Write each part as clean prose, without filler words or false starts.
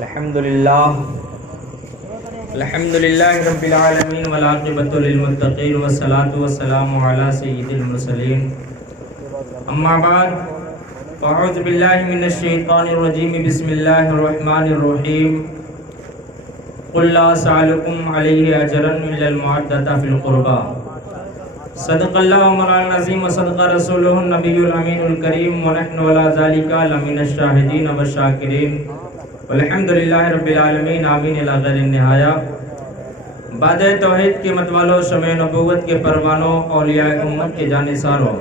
الحمد للہ رب العالمین والعاقبۃ للمتقین والصلاة والسلام علی سید المرسلین اما بعد فاعوذ باللہ من الشیطان الرجیم بسم اللہ الرحمن الرحیم قل لا اسألکم علیہ اجرا الا المودۃ فی القربى صدق اللہ مولانا العظیم وصدق رسولہ النبی الامین الکریم ونحن علی ذلک لمن الشاہدین والشاکرین والحمدللہ رب العالمین آمین الی غیر النہایہ۔ بعد توحید کے متوالوں، شمع نبوت کے پروانوں، اولیاء امت کے جانثاروں،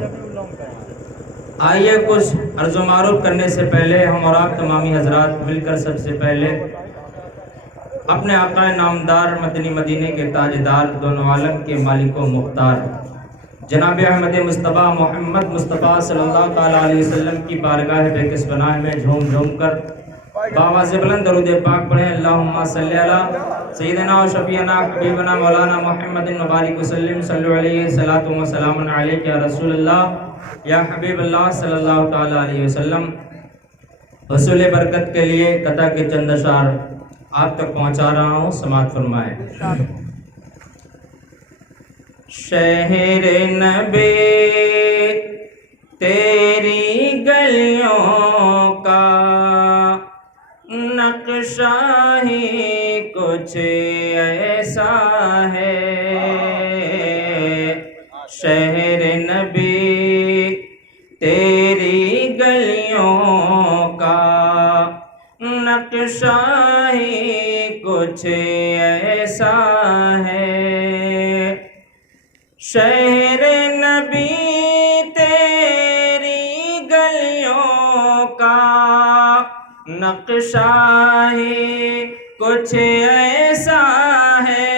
آئیے کچھ عرض و معروف کرنے سے پہلے ہم اور آپ تمامی حضرات مل کر سب سے پہلے اپنے آقا نامدار مدنی مدینے کے تاجدار دونوں عالم کے مالک و مختار جناب احمد مصطفیٰ محمد مصطفیٰ صلی اللہ تعالیٰ علیہ وسلم کی بارگاہ بے کس پناہ میں جھوم جھوم کر باواز بلند درود پاک پڑھیں۔ اللہم صلی علی سیدنا و شفیعنا حبیبنا مولانا محمد مبارک وسلم صلی علیہ صلاۃ و سلام علیک یا رسول اللہ یا حبیب اللہ صلی اللہ تعالیٰ علیہ وسلم۔ حصول برکت کے لیے قطع کے چند اشعار آپ تک پہنچا رہا ہوں، سماعت فرمائیں۔ شہر نبی تیری گلیوں کا نقشہ ہی کچھ ایسا ہے، شہر نبی تیری گلیوں کا نقشہ ہی کچھ ایسا ہے، شہر نبی تیری گلیوں کا نقشہ ہی کچھ ایسا ہے،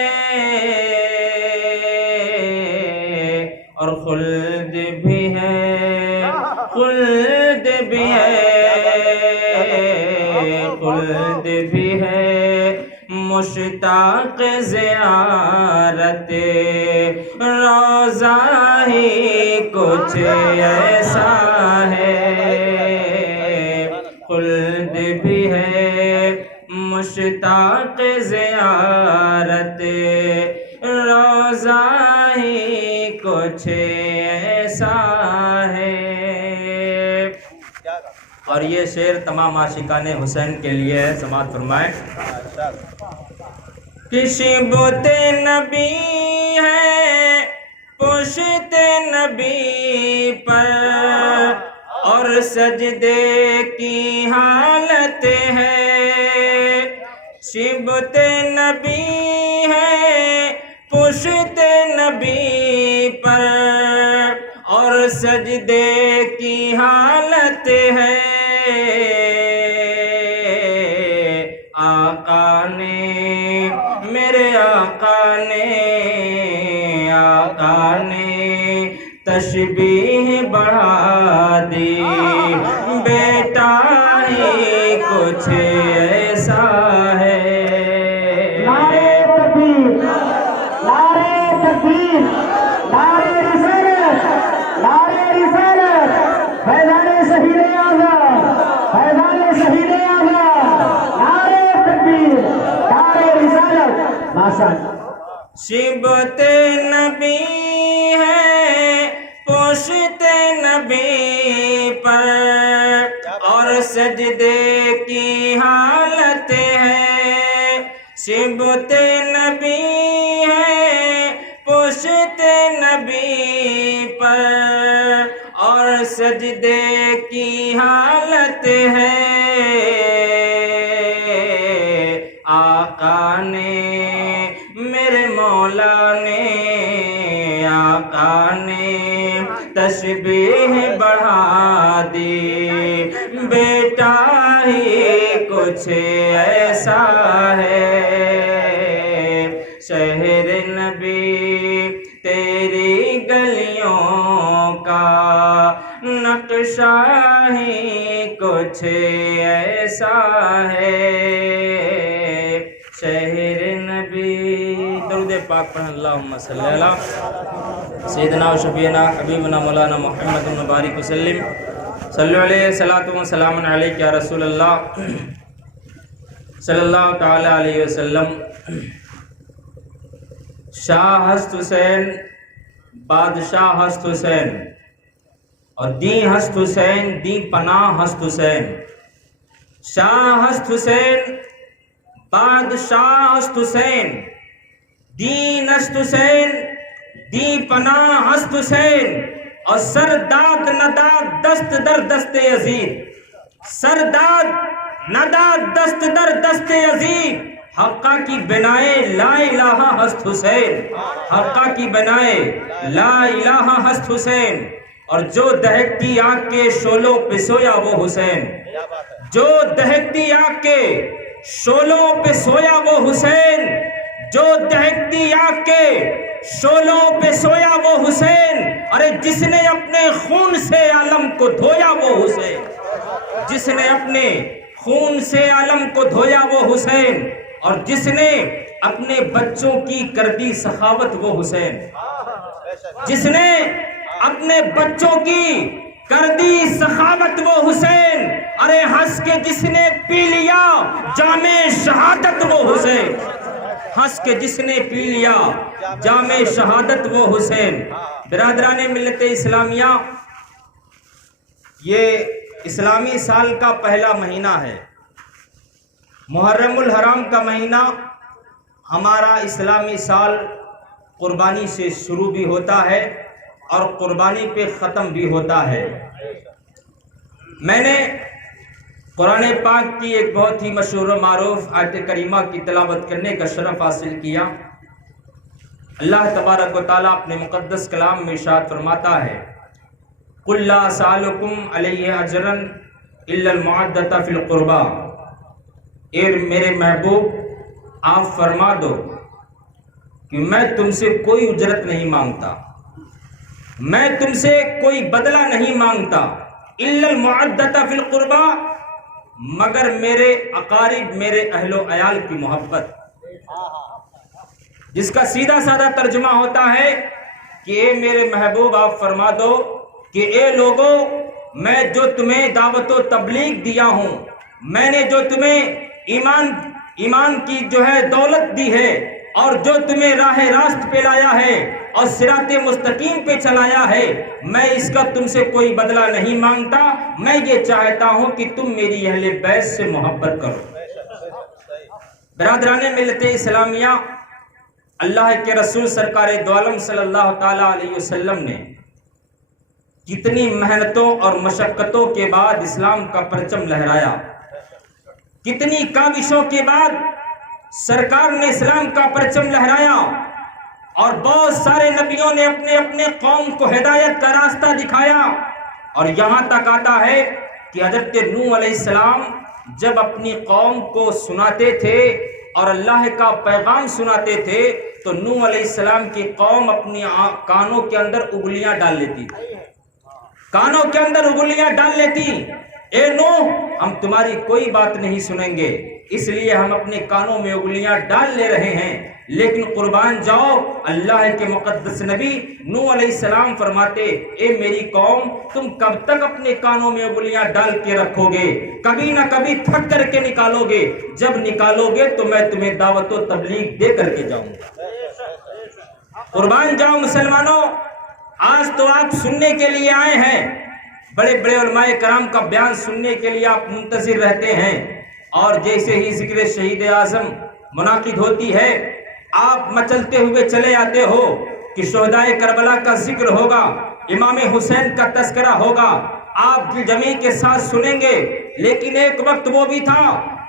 اور خلد بھی ہے، خلد بھی ہے، خلد بھی ہے، مشتاق زیارت روضہ ہی کچھ ایسا ہے، خلد بھی ہے، مشتاق زیارت روضہ ہی کچھ ایسا ہے۔ اور یہ شعر تمام عاشقان حسین کے لیے ہے، سماعت فرمائیں۔ کسی بت نبی ہے پشت نبی پر، اور سجدے کی حالت ہے، شبت نبی ہے پشت نبی پر، اور سجدے کی حالت ہے، آقا نے میرے آقا نے تشبیہ بڑھا دی، بیٹا ہی کچھ ایسا ہے۔ نعرہ تکبیر، نعرہ تکبیر، نعرہ رسالت، نعرہ رسالت، فیضان شہید اعظم، فیضان شہید اعظم، نعرہ تکبیر، نعرہ رسالت، ماشاءاللہ۔ شبت نبی ہے پشت نبی پر، اور سجدے کی حالت ہے، شبت نبی ہے پشت نبی پر، اور سجدے کی حالت ہے، آقا نے میرے مولا نے، آقا نے تشبیہ بڑھا دی، بیٹا ہی کچھ ایسا ہے، شہر نبی تیری گلیوں کا نقشہ ہی کچھ ایسا ہے، شہر نبی۔ درود پاک پڑھیں۔ اللہم صلی علی سیدنا و شفیعنا حبیبنا مولانا محمد مبارک وسلم صلی اللہ علیہ صلاۃ و سلام علیک یا رسول اللہ۔ صلی اللہ تعالی علیہ وسلم شاہ ہست حسین بادشاہ ہست حسین اور دین ہست حسین دین پناہ ہست حسین شاہ ہست حسین بادشاہ ہست حسین دین ہست حسین دین پناہ ہست حسین اور سرداد نداد دست در دست یزید سرداد نداد دست در دست یزید حقہ کی بنائے لا الہ ہست حسین حقہ کی بنائے لا الہ ہست حسین اور جو دہکتی آگ کے شعلوں پہ سویا وہ حسین جو دہکتی آگ کے شعلوں پہ سویا وہ حسین جو دہکتی آگ کے شعلوں پہ سویا وہ حسین ارے جس نے اپنے خون سے عالم کو دھویا وہ حسین جس نے اپنے خون سے عالم کو دھویا وہ حسین اور جس نے اپنے بچوں کی کر دی سخاوت وہ حسین جس نے اپنے بچوں کی کر دی سخاوت وہ حسین ارے ہنس کے جس نے پی لیا جام شہادت وہ حسین ہنس کے جس نے پی لیا جام شہادت وہ حسین برادران ملت اسلامیہ یہ اسلامی سال کا پہلا مہینہ ہے محرم الحرام کا مہینہ ہمارا اسلامی سال قربانی سے شروع بھی ہوتا ہے اور قربانی پہ ختم بھی ہوتا ہے میں نے قرآن پاک کی ایک بہت ہی مشہور و معروف آیت کریمہ کی تلاوت کرنے کا شرف حاصل کیا اللہ تبارک و تعالیٰ اپنے مقدس کلام میں ارشاد فرماتا ہے قُلْ لَا أَسْأَلُكُمْ عَلَيْهِ أَجْرًا إِلَّا الْمَوَدَّةَ فِي الْقُرْبَى اے میرے محبوب آپ فرما دو کہ میں تم سے کوئی اجرت نہیں مانگتا میں تم سے کوئی بدلہ نہیں مانگتا الا المعدۃ فی القربى مگر میرے اقارب میرے اہل و عیال کی محبت جس کا سیدھا سادہ ترجمہ ہوتا ہے کہ اے میرے محبوب آپ فرما دو کہ اے لوگوں میں جو تمہیں دعوت و تبلیغ دیا ہوں میں نے جو تمہیں ایمان کی جو ہے دولت دی ہے اور جو تمہیں راہ راست پہ لایا ہے اور صراط مستقیم پہ چلایا ہے میں اس کا تم سے کوئی بدلہ نہیں مانگتا میں یہ چاہتا ہوں کہ تم میری اہل بیت سے محبت کرو برادران ملت اسلامیہ اللہ کے رسول سرکار دو عالم صلی اللہ تعالی علیہ وسلم نے کتنی محنتوں اور مشقتوں کے بعد اسلام کا پرچم لہرایا کتنی کاوشوں کے بعد سرکار نے اسلام کا پرچم لہرایا اور بہت سارے نبیوں نے اپنے اپنے قوم کو ہدایت کا راستہ دکھایا اور یہاں تک آتا ہے کہ حضرت نوح علیہ السلام جب اپنی قوم کو سناتے تھے اور اللہ کا پیغام سناتے تھے تو نوح علیہ السلام کی قوم اپنی کانوں کے اندر انگلیاں ڈال لیتی کانوں کے اندر انگلیاں ڈال لیتی اے نوح ہم تمہاری کوئی بات نہیں سنیں گے اس لیے ہم اپنے کانوں میں انگلیاں ڈال لے رہے ہیں لیکن قربان جاؤ اللہ کے مقدس نبی نوح علیہ السلام فرماتے اے میری قوم تم کب تک اپنے کانوں میں انگلیاں ڈال کے رکھو گے کبھی نہ کبھی تھک کر کے نکالو گے جب نکالو گے تو میں تمہیں دعوت و تبلیغ دے کر کے جاؤں گا قربان جاؤ مسلمانوں آج تو آپ سننے کے لیے آئے ہیں بڑے بڑے علماء کرام کا بیان سننے کے لیے آپ منتظر رہتے ہیں اور جیسے ہی ذکر شہید اعظم منعقد ہوتی ہے آپ مچلتے ہوئے چلے آتے ہو کہ شہدائے کربلا کا ذکر ہوگا امام حسین کا تذکرہ ہوگا آپ جمیع کے ساتھ سنیں گے لیکن ایک وقت وہ بھی تھا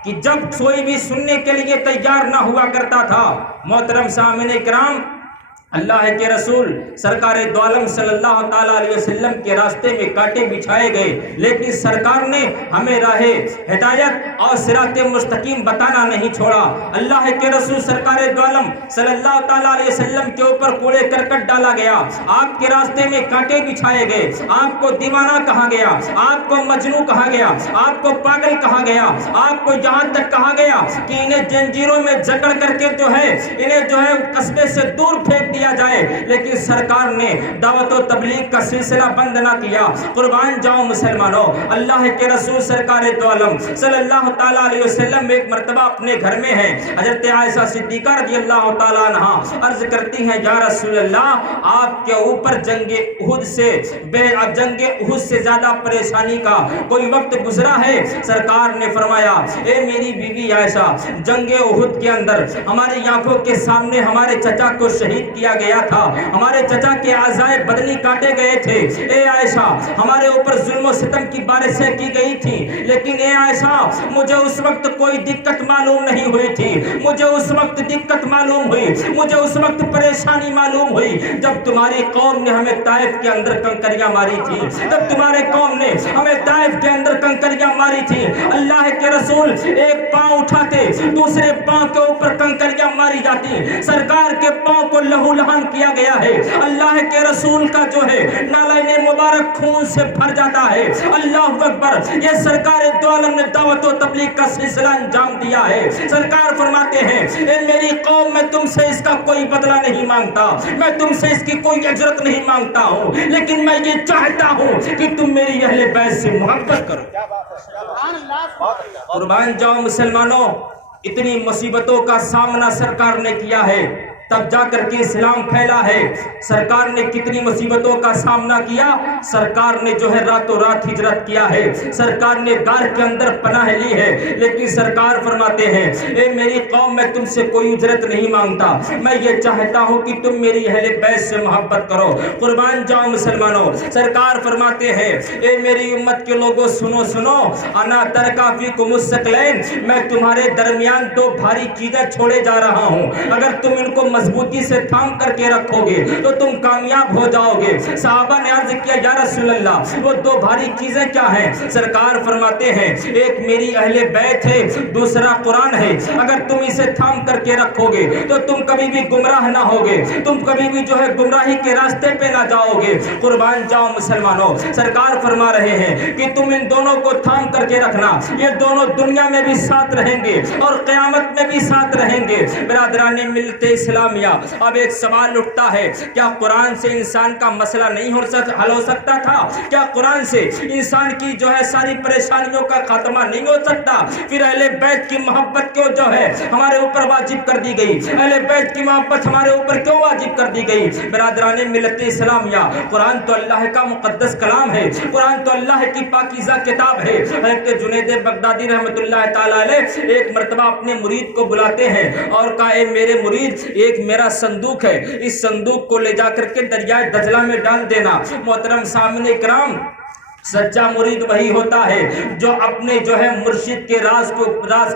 کہ جب کوئی بھی سننے کے لیے تیار نہ ہوا کرتا تھا محترم سامعین کرام اللہ کے رسول سرکار دو عالم صلی اللہ تعالیٰ علیہ وسلم کے راستے میں کانٹے بچھائے گئے لیکن سرکار نے ہمیں راہ ہدایت اور صراط مستقیم بتانا نہیں چھوڑا اللہ کے رسول سرکار دو عالم صلی اللہ تعالیٰ علیہ وسلم کے اوپر کوڑے کرکٹ ڈالا گیا آپ کے راستے میں کانٹے بچھائے گئے آپ کو دیوانہ کہا گیا آپ کو مجنوں کہا گیا آپ کو پاگل کہا گیا آپ کو یہاں تک کہا گیا کہ انہیں جنجیروں میں جکڑ کر کے جو ہے انہیں جو ہے قصبے سے دور پھینک دیا لیا جائے، لیکن سرکار نے دعوت و تبلیغ کا سلسلہ بند نہ کیا۔ قربان جاؤں مسلمانوں، اللہ کے رسول سرکار دو عالم صلی اللہ تعالیٰ علیہ وسلم ایک مرتبہ اپنے گھر میں ہیں۔ حضرت عائشہ صدیقہ رضی اللہ تعالیٰ عنہ عرض کرتی ہیں، یا رسول اللہ، آپ کے اوپر جنگ احد سے زیادہ پریشانی کا کوئی وقت گزرا ہے؟ سرکار نے فرمایا، اے میری بیوی عائشہ، جنگ احد کے اندر ہماری آنکھوں کے سامنے ہمارے چچا کو شہید کیا گیا تھا، ہمارے چچا کے اعضائے بدنی کاٹے گئے تھے۔ اے عائشہ، ہمارے اوپر ظلم و ستم کی بارشیں کی گئی تھی، لیکن اے عائشہ، مجھے اس وقت کوئی دقت معلوم نہیں ہوئی تھی، مجھے اس وقت دقت معلوم ہوئی، مجھے اس وقت پریشانی معلوم ہوئی جب تمہاری قوم نے ہمیں طائف کے اندر کنکریاں ماری تھی، جب تمہارے قوم نے ہمیں طائف کے اندر کنکریاں ماری تھی۔ اللہ کے رسول ایک پاؤں اٹھاتے، دوسرے پاؤں کے اوپر کنکریاں ماری جاتی، سرکار کے پاؤں کو لہو لہان کیا گیا ہے، اللہ کے رسول کا جو ہے نالین مبارک خون سے بھر جاتا ہے۔ اللہ اکبر، یہ سرکار دو عالم نے دعوت و تبلیغ کا سلسلہ انجام دیا ہے۔ سرکار فرماتے ہیں، اے میری قوم، میں تم سے اس کا کوئی بدلہ نہیں مانگتا، میں تم سے اس کی کوئی اجرت نہیں مانگتا ہوں، لیکن میں یہ چاہتا ہوں کہ تم میری اہل بیت سے محبت کرو۔ قربان جاؤ مسلمانوں، اتنی مصیبتوں کا سامنا سرکار نے کیا ہے، تب جا کر کے اسلام پھیلا ہے۔ سرکار نے کتنی مصیبتوں کا سامنا کیا، سرکار نے جو ہے راتوں رات ہجرت کیا ہے، سرکار نے غار کے اندر پناہ لی ہے، لیکن سرکار فرماتے ہیں، اے میری قوم، میں تم سے کوئی اجرت نہیں مانگتا، میں یہ چاہتا ہوں کہ تم میری اہل بیت سے محبت کرو۔ قربان جاؤ مسلمانوں، سرکار فرماتے ہیں، اے میری امت کے لوگوں، سنو سنو، انا ترکا فیکم الثقلین، میں تمہارے درمیان دو بھاری چیزیں چھوڑے جا رہا ہوں، اگر تم ان کو مضبوطی سے تھام کر کے رکھو گے تو تم کامیاب ہو جاؤ گے۔ صحابہ نے عرض کیا، یا رسول اللہ، وہ دو بھاری چیزیں کیا ہیں؟ سرکار فرماتے ہیں، ایک میری اہل بیت ہے، دوسرا قرآن ہے، اگر تم اسے تھام کر کے رکھو گے تو تم کبھی بھی گمراہ نہ ہوگے، تم کبھی بھی جو ہے گمراہی کے راستے پہ نہ جاؤ گے۔ قربان جاؤ مسلمانوں، سرکار فرما رہے ہیں کہ تم ان دونوں کو تھام کر کے رکھنا، یہ دونوں دنیا میں بھی ساتھ رہیں گے اور قیامت میں بھی ساتھ رہیں گے۔ برادران ملت اسلامیہ، اب ایک سوال اٹھتا ہے، کیا قرآن سے انسان کا مسئلہ نہیں حل ہو سکتا تھا؟ کیا قرآن سے انسان کی جو ہے ساری پریشانیوں کا خاتمہ نہیں ہو سکتا؟ پھر اہل بیت کی محبت کیوں جو ہے ہمارے اوپر واجب کر دی گئی؟ اہل بیت کی محبت ہمارے اوپر کیوں واجب کر دی گئی؟ برادران ملت اسلامیہ، قرآن تو اللہ کا مقدس کلام ہے، قرآن تو اللہ کی پاکیزہ کتاب ہے۔ حضرت جنید بغدادی رحمۃ اللہ تعالی علیہ ایک مرتبہ اپنے مرید کو بلاتے ہیں اور کہا، اے میرے مرید، ایک میرا صندوق ہے، اس صندوق کو لے جا کر کے دریائے دجلہ میں ڈال دینا۔ محترم سامعین کرام، سچا مرید وہی ہوتا ہے جو اپنے جو ہے مرشد کے راز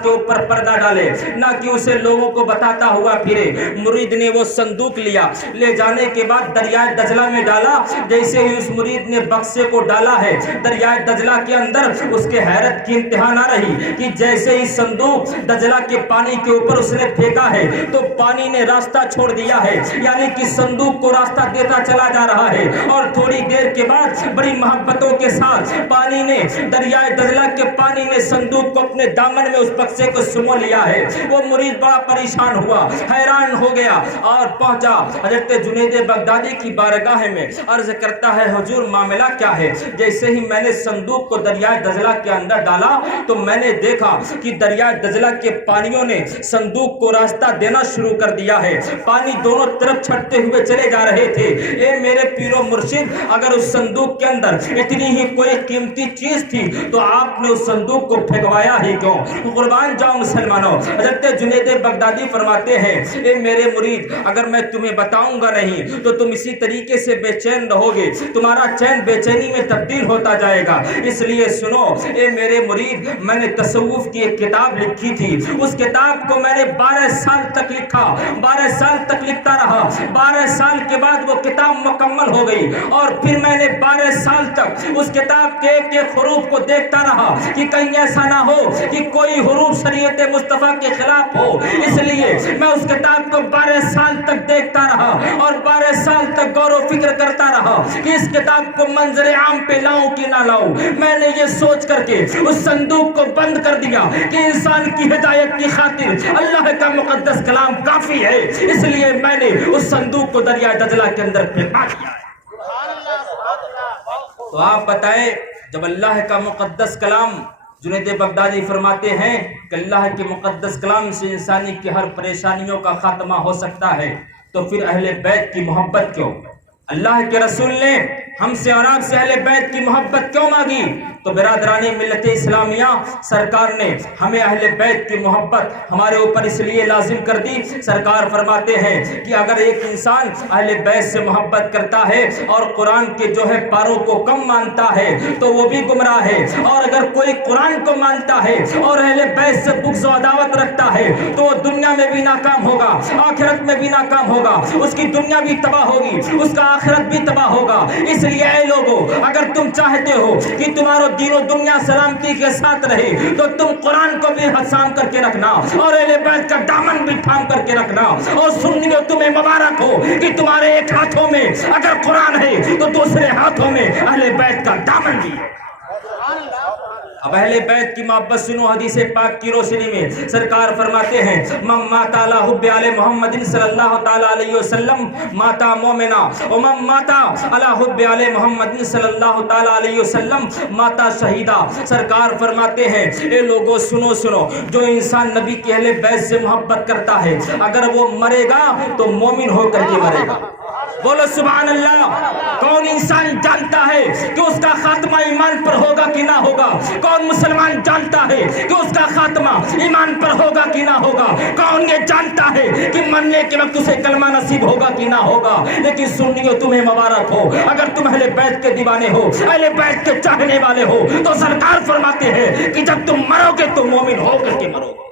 کے اوپر پردہ ڈالے، نہ کہ اسے لوگوں کو بتاتا ہوا پھرے۔ مرید نے وہ صندوق لیا، لے جانے کے بعد دریائے دجلہ میں ڈالا۔ جیسے ہی اس مرید نے بکسے کو ڈالا ہے دریائے دجلہ کے اندر، اس کے حیرت کی انتہا نہ رہی کہ جیسے ہی صندوق دجلہ کے پانی کے اوپر اس نے پھینکا ہے تو پانی نے راستہ چھوڑ دیا ہے، یعنی کہ صندوق کو راستہ دیتا چلا جا رہا ہے۔ اور تھوڑی دیر کے بعد بڑی محبتوں کے ساتھ پانی نے، دریائے دجلہ کے پانی نے صندوق کو اپنے دامن میں اس بکسے کو سمو لیا ہے۔ وہ مرید بڑا پریشان ہوا، حیران ہو گیا اور پہنچا حضرت جنید بغدادی کی بارگاہ میں، عرض کرتا ہے، حضور معاملہ کیا ہے؟ جیسے ہی میں نے صندوق کو دریائے دجلہ کے اندر ڈالا تو میں نے دیکھا کہ دریائے دجلہ کے پانیوں نے صندوق کو راستہ دینا شروع کر دیا ہے، پانی دونوں طرف چھٹتے ہوئے چلے جا رہے تھے۔ اے میرے پیرو مرشد، اگر اس صندوق کے اندر اتنی ہی کوئی قیمتی چیز تھی تو آپ نے اس صندوق کو پھینکوایا ہی کیوں؟ قربان جاؤ مسلمانوں، حضرت جنید بغدادی فرماتے ہیں، اے میرے مرید، اگر میں تمہیں بتاؤں گا نہیں تو تم اسی طریقے سے بے چین رہو گے، تمہارا چین بے چینی میں تبدیل ہوتا جائے گا، اس لیے سنو۔ اے میرے مرید، میں نے تصوف کی ایک کتاب لکھی تھی، اس کتاب کو میں نے 12 سال تک لکھا، 12 سال تک لکھتا رہا، 12 سال کے بعد وہ کتاب مکمل ہو گئی، اور پھر میں نے 12 سال تک اس کتاب کے ایک حروف کو دیکھتا رہا کہ کہیں ایسا نہ ہو کہ کوئی حروف شریعت مصطفیٰ کے خلاف ہو، اس لیے میں اس کتاب کو 12 سال تک دیکھتا رہا اور 12 سال تک غور و فکر کرتا رہا کہ اس کتاب کو منظر عام پہ لاؤں کہ نہ لاؤں۔ میں نے یہ سوچ کر کے اس صندوق کو بند کر دیا کہ انسان کی ہدایت کی خاطر اللہ کا مقدس کلام کافی ہے، اس لیے میں نے اس صندوق کو دریا دجلہ کے اندر پھینکا دیا۔ تو آپ بتائیں، جب اللہ کا مقدس کلام، جنید بغدادی فرماتے ہیں کہ اللہ کے مقدس کلام سے انسانی کی ہر پریشانیوں کا خاتمہ ہو سکتا ہے، تو پھر اہل بیت کی محبت کیوں؟ اللہ کے رسول نے ہم سے اور آپ سے اہل بیت کی محبت کیوں مانگی؟ تو برادران ملت اسلامیہ، سرکار نے ہمیں اہل بیت کی محبت ہمارے اوپر اس لیے لازم کر دی۔ سرکار فرماتے ہیں کہ اگر ایک انسان اہل بیت سے محبت کرتا ہے اور قرآن کے جو ہے پاروں کو کم مانتا ہے تو وہ بھی گمراہ ہے، اور اگر کوئی قرآن کو مانتا ہے اور اہل بیت سے بغض و عداوت رکھتا ہے تو وہ دنیا میں بھی ناکام ہوگا، آخرت میں بھی ناکام ہوگا، اس کی دنیا بھی تباہ ہوگی، اس کا آخرت بھی تباہ ہوگا۔ اس لیے اے لوگو، اگر تم چاہتے ہو کہ تمہارا دین و دنیا سلامتی کے ساتھ رہے تو تم قرآن کو بھی تھام کر کے رکھنا اور اہل بیت کا دامن بھی تھام کر کے رکھنا۔ اور سنیو، تمہیں مبارک ہو کہ تمہارے ایک ہاتھوں میں اگر قرآن ہے تو دوسرے ہاتھوں میں اہل بیت کا دامن بھی ہے۔ اب اہل بیت کی محبت سنو، حدیث پاک کی روشنی میں سرکار فرماتے ہیں من مات علی حب آل محمد صلی اللہ تعالی علیہ وسلم ماتا مومنا، ومن ماتا علی حب آل محمد صلی اللہ تعالی علیہ وسلم ماتا شہیدہ۔ سرکار فرماتے ہیں اے لوگوں سنو سنو، جو انسان نبی کی اہل بیت سے محبت کرتا ہے اگر وہ مرے گا تو مومن ہو کر کے مرے گا۔ بولو سبحان اللہ۔ کون انسان جانتا ہے کہ اس کا خاتمہ ایمان پر ہوگا کہ نہ ہوگا؟ کون مسلمان جانتا ہے کہ اس کا خاتمہ ایمان پر ہوگا کہ نہ ہوگا؟ کون یہ جانتا ہے کہ مرنے کے وقت اسے کلمہ نصیب ہوگا کہ نہ ہوگا؟ لیکن سنیو، تمہیں مبارک ہو اگر تم اہل بیت کے دیوانے ہو، اہل بیت کے چاہنے والے ہو، تو سرکار فرماتے ہیں کہ جب تم مرو گے تو مومن ہو کر کے مرو گے،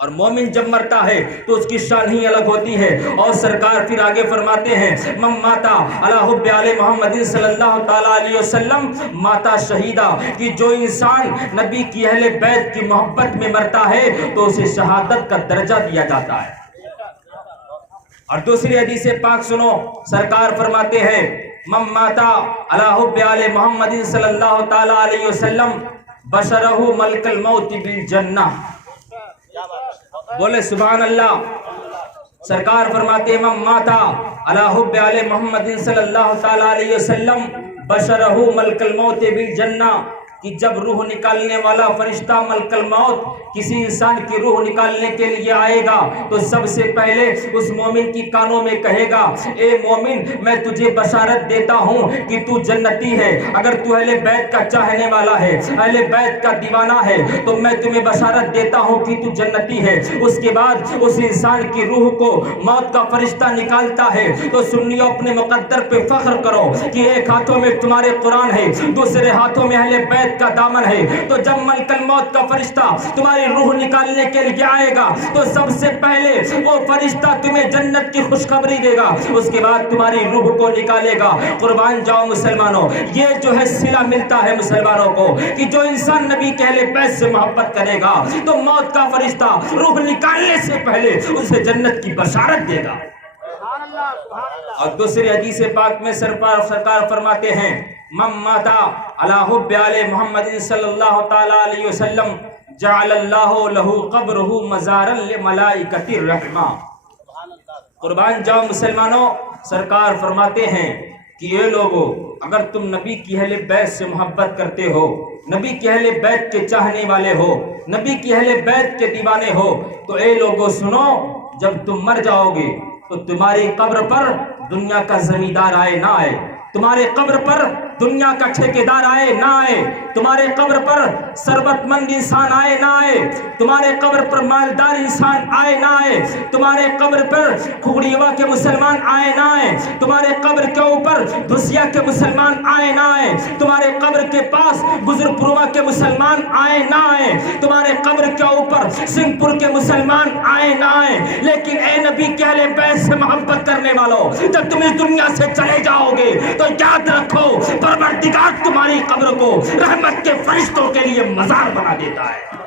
اور مومن جب مرتا ہے تو اس کی شان ہی الگ ہوتی ہے۔ اور سرکار پھر آگے فرماتے ہیں من ماتا علی حب آل محمد صلی اللہ تعالی علیہ وسلم ماتا شہیدہ، کہ جو انسان نبی کی اہل بیت کی محبت میں مرتا ہے تو اسے شہادت کا درجہ دیا جاتا ہے۔ اور دوسری حدیث پاک سنو، سرکار فرماتے ہیں من ماتا علی حب آل محمد صلی اللہ تعالی علیہ وسلم بشرہ ملک الموت بالجنہ۔ بولے سبحان اللہ۔ سرکار فرماتے ہیں من ماتا علی حب آل محمد صلی اللہ تعالی علیہ وسلم بشرہ ملک الموت بالجنہ، کہ جب روح نکالنے والا فرشتہ ملک الموت کسی انسان کی روح نکالنے کے لیے آئے گا تو سب سے پہلے اس مومن کی کانوں میں کہے گا اے مومن، میں تجھے بشارت دیتا ہوں کہ تو جنتی ہے۔ اگر تو اہل بیت کا چاہنے والا ہے، اہل بیت کا دیوانہ ہے، تو میں تمہیں بشارت دیتا ہوں کہ تو جنتی ہے۔ اس کے بعد اس انسان کی روح کو موت کا فرشتہ نکالتا ہے تو سنیو، اپنے مقدر پہ فخر کرو کہ ایک ہاتھوں میں تمہارے قرآن ہے، دوسرے ہاتھوں میں اہل بیت کا دامن ہے۔ تو جب ملک الموت کا فرشتہ تمہاری روح نکالنے کے لیے آئے گا تو سب سے پہلے وہ فرشتہ تمہیں جنت کی خوشخبری دے گا، اس کے بعد تمہاری روح کو نکالے گا۔ قربان جاؤ مسلمانوں، یہ جو ہے صلہ ملتا ہے مسلمانوں کو کہ جو انسان نبی کے اہل بیت سے محبت کرے گا تو موت کا فرشتہ روح نکالنے سے پہلے اسے جنت کی بشارت دے گا۔ اور دوسری حدیث پاک میں سرکار فرماتے ہیں من ماتا علی حب آل محمد صلی اللہ تعالی علیہ وسلم جعل اللہ لہ قبرہ مزارا لملائکۃ الرحمہ۔ قربان جاؤ مسلمانوں، سرکار فرماتے ہیں کہ یہ لوگوں، اگر تم نبی کی اہل بیت سے محبت کرتے ہو، نبی کی اہل بیت کے چاہنے والے ہو، نبی کی اہل بیت کے دیوانے ہو، تو اے لوگوں سنو، جب تم مر جاؤ گے تو تمہاری قبر پر دنیا کا زمیندار آئے نہ آئے، تمہارے قبر پر دنیا کا ٹھیکیدار آئے نہ آئے، تمہارے قبر پر ثروت مند انسان آئے نہ آئے، تمہارے قبر پر مالدار انسان آئے نہ آئے، تمہارے قبر پر کھگڑیوا کے مسلمان آئے نہ آئے، تمہارے قبر کے اوپر دھسیا کے مسلمان آئے نہ آئے، تمہارے قبر کے پاس گزرپروا کے مسلمان آئے نہ آئے، تمہارے قبر کے اوپر سنگھ پور کے مسلمان آئے نہ آئے، لیکن اے نبی کے اہل بیت سے محبت کرنے والوں، جب تم اس دنیا سے چلے جاؤ گے تو یاد رکھو پروردگار تمہاری قبر کو رحمت کے فرشتوں کے لیے مزار بنا دیتا ہے۔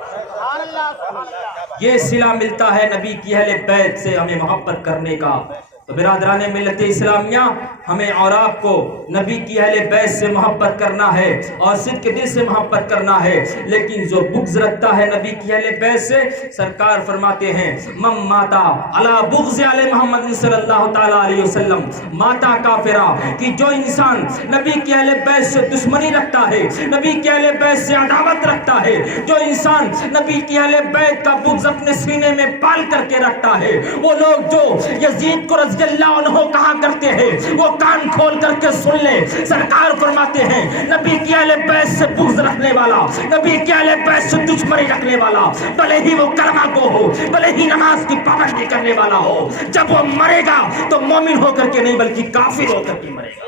یہ صلہ ملتا ہے نبی کی اہل بیت سے ہمیں محبت کرنے کا۔ تو برادران ملت اسلامیہ، ہمیں اور آپ کو نبی کی اہل بیت سے محبت کرنا ہے اور صدق دل سے محبت کرنا ہے، لیکن جو بغض رکھتا ہے نبی کی اہل بیت سے، سرکار فرماتے ہیں من ماتا علی بغض علی محمد صلی اللہ تعالیٰ علیہ وسلم ماتا کافرہ، کہ جو انسان نبی کی اہل بیت سے دشمنی رکھتا ہے، نبی کی اہل بیت سے عداوت رکھتا ہے، جو انسان نبی کی اہل بیت کا بغض اپنے سینے میں پال کر کے رکھتا ہے، وہ لوگ جو یزید کو رضی اللہ عنہ کہا کرتے ہیں وہ کان کھول کر کے سن لے۔ سرکار فرماتے ہیں نبی کی اہل بیت سے بغض رکھنے والا، نبی کی اہل بیت سے دشمنی رکھنے والا، بھلے ہی وہ کلمہ گو ہو، بھلے ہی نماز کی پابندی کرنے والا ہو، جب وہ مرے گا تو مومن ہو کر کے نہیں بلکہ کافر ہو کر کے مرے گا۔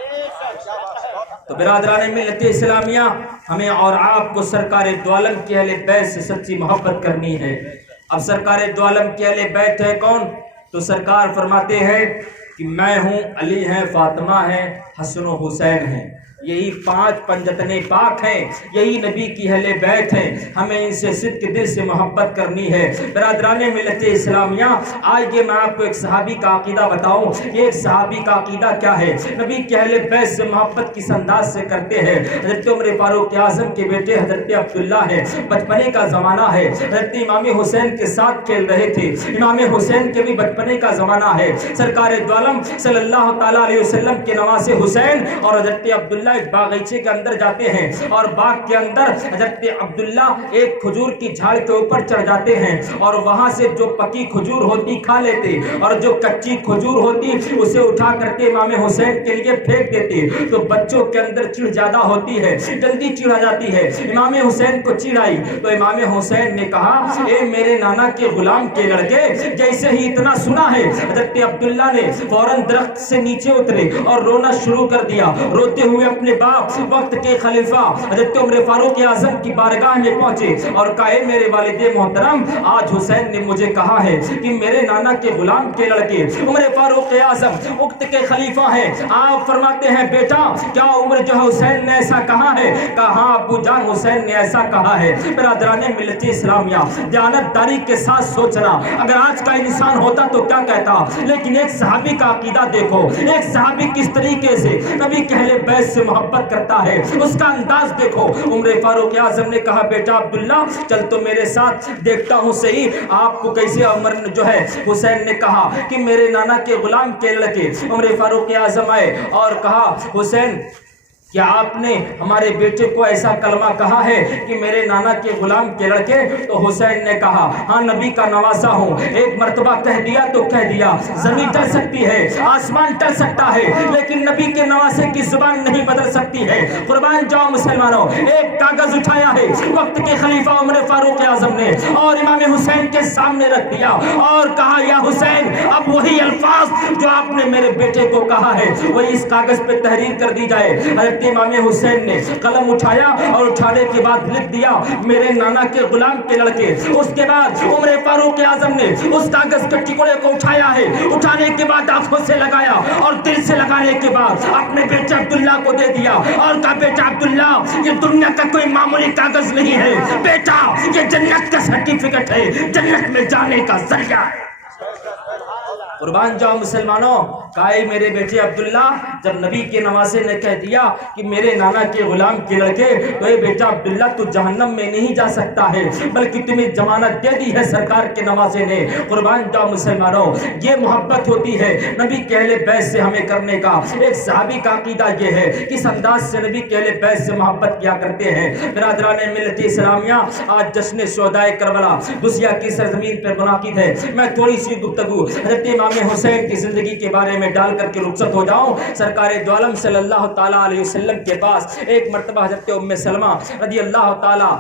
تو برادران ملت اسلامیہ، ہمیں اور آپ کو سرکار دو عالم کی اہل بیت سے سچی محبت کرنی ہے۔ اب سرکار دو عالم کی اہل بیت ہے کون؟ تو سرکار فرماتے ہیں کہ میں ہوں، علی ہیں، فاطمہ ہیں، حسن و حسین ہیں، یہی 5 پنجتنے پاک ہیں، یہی نبی کی اہل بیت ہیں، ہمیں ان سے صدق دل سے محبت کرنی ہے۔ برادران ملت اسلامیہ، آج یہ میں آپ کو ایک صحابی کا عقیدہ بتاؤں۔ یہ ایک صحابی کا عقیدہ کیا ہے، نبی کی اہل بیت سے محبت کس انداز سے کرتے ہیں۔ حضرت عمر فاروق اعظم کے بیٹے حضرت عبداللہ ہے، بچپنے کا زمانہ ہے، حضرت امام حسین کے ساتھ کھیل رہے تھے، امام حسین کے بھی بچپنے کا زمانہ ہے۔ سرکار دو عالم صلی اللہ تعالیٰ علیہ وسلم کے نواسے حسین اور حضرت عبداللہ ایک باغیچے کے اندر جاتے ہیں، اور باغ کے اندر حضرت عبداللہ ایک کھجور کی جھاڑ کے اوپر چڑھ جاتے ہیں، اور وہاں سے جو پکی کھجور ہوتی کھا لیتے، اور جو کچی کھجور ہوتی اسے اٹھا کر کے امام حسین کے لیے پھینک دیتے۔ تو بچوں کے اندر چڑ زیادہ ہوتی ہے، جلدی چڑ آ جاتی ہے۔ امام حسین کو چڑ آئی تو امام حسین نے کہا اے میرے نانا کے غلام کے لڑکے، جیسے ہی اتنا سنا ہے حضرت عبداللہ نے فوراً درخت سے نیچے اترے اور رونا شروع کر دیا، روتے ہوئے اپنے باپ وقت کے خلیفہ حضرت عمر فاروق اعظم کی بارگاہ میں پہنچے اور کہا اے میرے والد محترم، آج حسین نے مجھے کہا ہے کہ میرے نانا کے غلام کے لڑکے عمر فاروق اعظم وقت کے خلیفہ ہیں۔ آپ فرماتے ہیں بیٹا کیا عمر جو حسین نے ایسا کہا ہے؟ کہا ہاں ابو جان حسین نے ایسا کہا ہے۔ برادران ملت اسلامیہ، دیانتداری کے ساتھ سوچنا، اگر آج کا انسان ہوتا تو کیا کہتا، لیکن ایک صحابی کا عقیدہ دیکھو، ایک صحابی کس طریقے سے نبی کے اہل بیت سے محبت کرتا ہے، اس کا انداز دیکھو۔ عمر فاروق اعظم نے کہا بیٹا عبداللہ چل تو میرے ساتھ، دیکھتا ہوں صحیح آپ کو کیسے۔ عمر جو ہے حسین نے کہا کہ میرے نانا کے غلام کے لڑکے عمر فاروق اعظم آئے اور کہا حسین کیا آپ نے ہمارے بیٹے کو ایسا کلمہ کہا ہے کہ میرے نانا کے غلام کے لڑکے؟ تو حسین نے کہا ہاں نبی کا نواسا ہوں، ایک مرتبہ کہہ دیا تو کہہ دیا، زمین ٹل سکتی ہے، آسمان ٹل سکتا ہے، لیکن نبی کے نواسے کی زبان نہیں بدل سکتی ہے۔ قربان جاؤ مسلمانوں، ایک کاغذ اٹھایا ہے وقت کے خلیفہ عمر فاروق اعظم نے اور امام حسین کے سامنے رکھ دیا اور کہا یا حسین اب وہی الفاظ جو آپ نے میرے بیٹے کو کہا ہے وہی اس کاغذ پہ تحریر کر دی جائے۔ امام حسین نے قلم اٹھایا اور اٹھانے کے بعد لکھ دیا میرے نانا کے غلام کے لڑکے۔ اس کے بعد عمر فاروق اعظم نے اس کاغذ کے ٹکڑے کو اٹھایا ہے، اٹھانے کے بعد آنکھوں سے لگایا اور دل سے لگانے کے بعد اپنے بیٹے عبداللہ کو دے دیا اور کہا بیٹا عبداللہ یہ دنیا کا کوئی معمولی کاغذ نہیں ہے بیٹا، یہ جنت کا سرٹیفکیٹ ہے، جنت میں جانے کا ذریعہ ہے۔ قربان جاؤ مسلمانوں، کہا میرے بیٹے عبداللہ جب نبی کے نواسے نے کہہ دیا کہ میرے نانا کے غلام کے لڑکے، تو اے بیٹا عبداللہ تو جہنم میں نہیں جا سکتا ہے بلکہ تمہیں ضمانت دے دی ہے سرکار کے نواسے نے۔ قربان جاؤ مسلمانوں، یہ محبت ہوتی ہے نبی کے اہل بیت سے ہمیں کرنے کا۔ ایک صحابی کا عقیدہ یہ ہے کس انداز سے نبی کے اہل بیت سے محبت کیا کرتے ہیں۔ برادران ملت اسلامیہ، آج جشن شہداء کربلا دوسیا کی سرزمین پر منعقد ہے۔ میں تھوڑی سی گفتگو حضرت امام حسین کی زندگی کے بارے میں ڈال کر کے رخصت ہو جاؤں۔ سرکار دو عالم صلی اللہ تعالیٰ علیہ وسلم کے پاس ایک مرتبہ حضرت ام سلمہ رضی اللہ تعالیٰ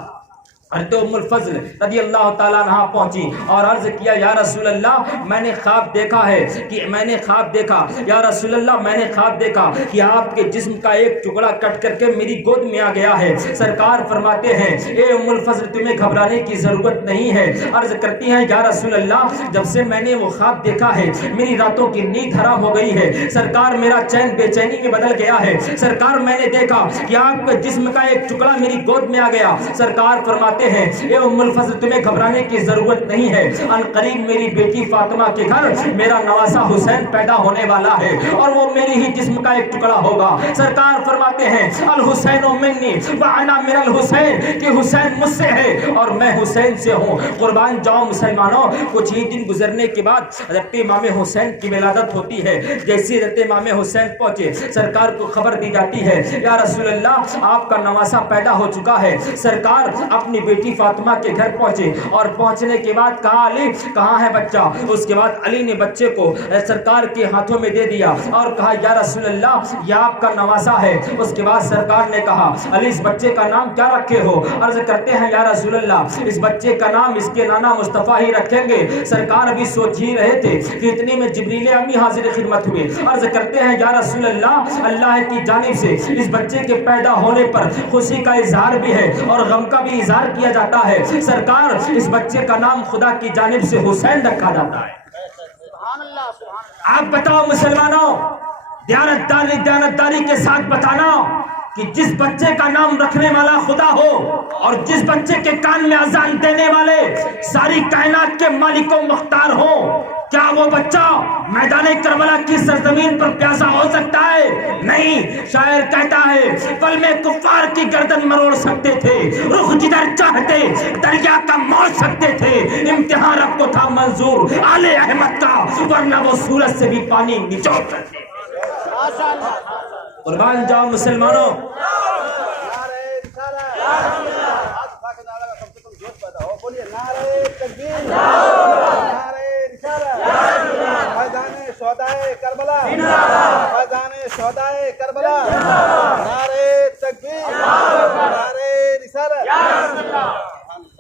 حضرت ام الفضل رضی اللہ تعالیٰ عنہ پہنچی اور عرض کیا یا رسول اللہ میں نے خواب دیکھا ہے کہ یا رسول اللہ میں نے خواب دیکھا کہ آپ کے جسم کا ایک ٹکڑا کٹ کر کے میری گود میں آ گیا ہے۔ سرکار فرماتے ہیں اے ام الفضل تمہیں گھبرانے کی ضرورت نہیں ہے۔ عرض کرتی ہیں یا رسول اللہ جب سے میں نے وہ خواب دیکھا ہے میری راتوں کی نیند حرام ہو گئی ہے، سرکار میرا چین بے چینی میں بدل گیا ہے، سرکار میں نے دیکھا کہ آپ کے جسم کا ایک ٹکڑا میری گود میں آ گیا۔ سرکار فرماتے ہیں اے ام الفضل تمہیں گھبرانے کی ضرورت نہیں ہے، ان قریب میری بیٹی فاطمہ کے گھر میرا نواسا حسین پیدا ہونے والا ہے اور وہ میری ہی جسم کا ایک ٹکڑا ہوگا۔ سرکار فرماتے ہیں الحسین منی وانا من الحسین، کہ حسین مجھ سے ہے اور میں حسین سے ہوں۔ قربان جاؤ مسلمانوں، کچھ ہی دن گزرنے کے بعد حضرت امام حسین کی ولادت ہوتی ہے۔ جیسے حضرت امام حسین پہنچے سرکار کو خبر دی جاتی ہے یا رسول اللہ آپ کا نواسا پیدا ہو چکا ہے۔ سرکار اپنی بیٹی فاطمہ کے گھر پہنچے اور پہنچنے کے بعد کہا علی کہاں ہے بچہ؟ اس کے بعد علی نے بچے کو سرکار کے ہاتھوں میں دے دیا اور کہا یا رسول اللہ یہ آپ کا نواسا ہے۔ اس کے بعد سرکار نے کہا علی اس بچے کا نام کیا رکھے ہو؟ عرض کرتے ہیں یا رسول اللہ اس بچے کا نام اس کے نانا مصطفیٰ ہی رکھیں گے۔ سرکار ابھی سوچ ہی رہے تھے کہ اتنے میں جبریل امی حاضر خدمت ہوئے۔ عرض کرتے ہیں یا رسول اللہ اللہ کی جانب سے اس بچے کے پیدا ہونے پر خوشی کا اظہار بھی ہے اور غم کا بھی اظہار کیا جاتا ہے۔ سرکار اس بچے کا نام خدا کی جانب سے حسین رکھا جاتا ہے۔ آپ بتاؤ مسلمانوں، دیانتداری کے ساتھ بتانا کہ جس بچے کا نام رکھنے والا خدا ہو اور جس بچے کے کان میں اذان دینے والے ساری کائنات کے مالک و مختار ہو، کیا وہ بچہ میدان کربلا کی سرزمین پر پیاسا ہو سکتا ہے؟ نہیں۔ شاعر کہتا ہے پل میں کفار کی گردن مروڑ سکتے تھے، رخ جدھر چاہتے دریا کا موڑ سکتے تھے، امتحان رب کو تھا منظور آل احمد کا، ورنہ وہ سورج سے بھی پانی نچوڑ سکتے۔ قربان جاؤ مسلمانوں،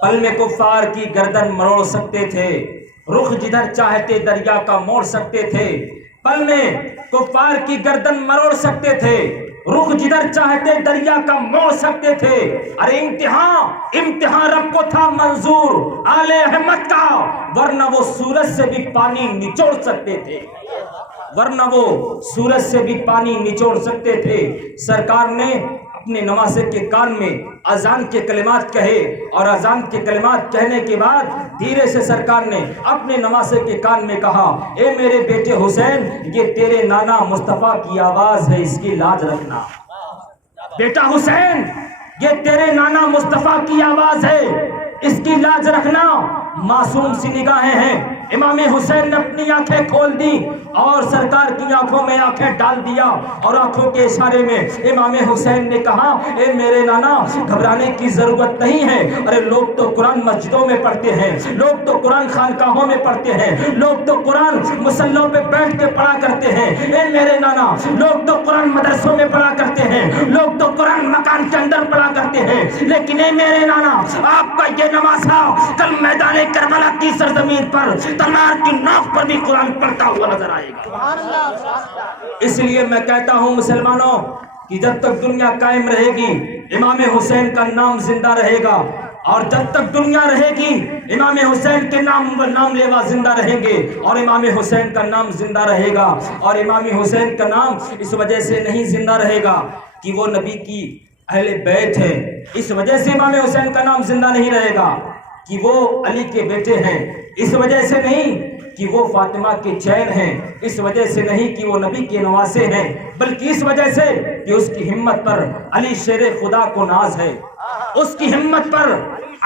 پل میں کفار کی گردن مروڑ سکتے تھے، رخ جدھر چاہتے دریا کا موڑ سکتے تھے۔ پل میں کفار کی گردن مروڑ سکتے تھے، رخ جدھر چاہتے دریا کا موڑ سکتے تھے۔ ارے امتحان رب کو تھا منظور آل احمد کا، ورنہ وہ سورج سے بھی پانی نچوڑ سکتے تھے، سرکار نے اپنے نواسے کے کان میں اذان کے کلمات کہے اور اذان کے کلمات کہنے کے بعد دھیرے سے سرکار نے اپنے نواسے کے کان میں کہا اے میرے بیٹے حسین یہ تیرے نانا مصطفیٰ کی آواز ہے، اس کی لاج رکھنا۔ بیٹا حسین یہ تیرے نانا مصطفیٰ کی آواز ہے، اس کی لاج رکھنا۔ معصوم سی نگاہیں ہیں۔ امام حسین نے اپنی آنکھیں کھول دی اور سرکار کی آنکھوں میں آنکھیں ڈال دیا اور آنکھوں کے اشارے میں امام حسین نے کہا اے میرے نانا گھبرانے کی ضرورت نہیں ہے۔ ارے لوگ تو قرآن مسجدوں میں پڑھتے ہیں، لوگ تو قرآن خانقاہوں میں پڑھتے ہیں، لوگ تو قرآن مصلوں پہ بیٹھ کے پڑھا کرتے ہیں۔ اے میرے نانا لوگ تو قرآن مدرسوں میں پڑھا کرتے ہیں، لوگ تو قرآن مکان کے اندر پڑھا کرتے ہیں، لیکن اے میرے نانا آپ کا یہ نواسا کل میدان کربلا کی سرزمین پر تلوار کی نوک پر بھی قرآن پڑھتا ہوا نظر آئے گا۔ اس لیے میں کہتا ہوں مسلمانوں کہ جب تک دنیا قائم رہے گی امام حسین کا نام زندہ رہے گا، اور جب تک دنیا رہے گی امام حسین کے نام لیوا زندہ رہیں گے اور امام حسین کا نام زندہ رہے گا۔ اور امام حسین کا نام اس وجہ سے نہیں زندہ رہے گا کہ وہ نبی کی اہل بیت ہے، اس وجہ سے امام حسین کا نام زندہ نہیں رہے گا کہ وہ علی کے بیٹے ہیں، اس وجہ سے نہیں کہ وہ فاطمہ کے چین ہیں، اس وجہ سے نہیں کہ وہ نبی کے نواسے ہیں، بلکہ اس وجہ سے کہ اس کی ہمت پر علی شیر خدا کو ناز ہے، اس کی ہمت پر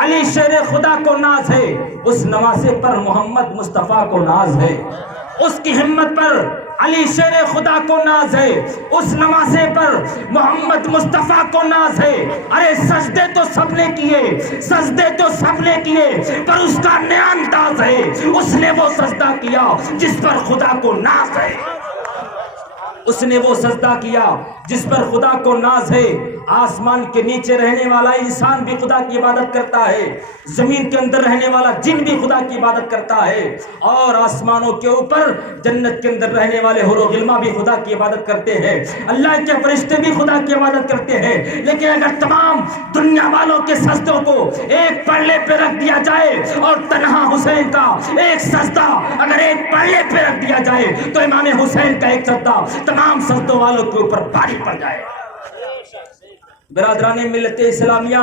علی شیر خدا کو ناز ہے، اس نواسے پر محمد مصطفیٰ کو ناز ہے، اس کی ہمت پر علی شیر خدا کو ناز ہے، اس نواسے پر محمد مصطفیٰ کو ناز ہے۔ ارے سجدے تو سب نے کیے پر اس کا نیا انداز ہے، اس نے وہ سجدہ کیا جس پر خدا کو ناز ہے۔ اس نے وہ سجدہ کیا جس پر خدا کو ناز ہے. آسمان کے نیچے رہنے والا انسان بھی خدا کی عبادت کرتا ہے, زمین کے اندر رہنے والا جن بھی خدا کی عبادت کرتا ہے, اور آسمانوں کے اوپر جنت کے اندر رہنے والے حور و غلمان بھی خدا کی عبادت کرتے ہیں, اللہ کے فرشتے بھی خدا کی عبادت کرتے ہیں. لیکن اگر تمام دنیا والوں کے سجدوں کو ایک پلڑے پہ رکھ دیا جائے اور تنہا حسین کا ایک سجدہ اگر ایک پلڑے پہ رکھ دیا جائے تو امام حسین کا ایک سجدہ تمام سجدوں والوں کے اوپر بھاری پڑ جائے. برادران ملت اسلامیہ,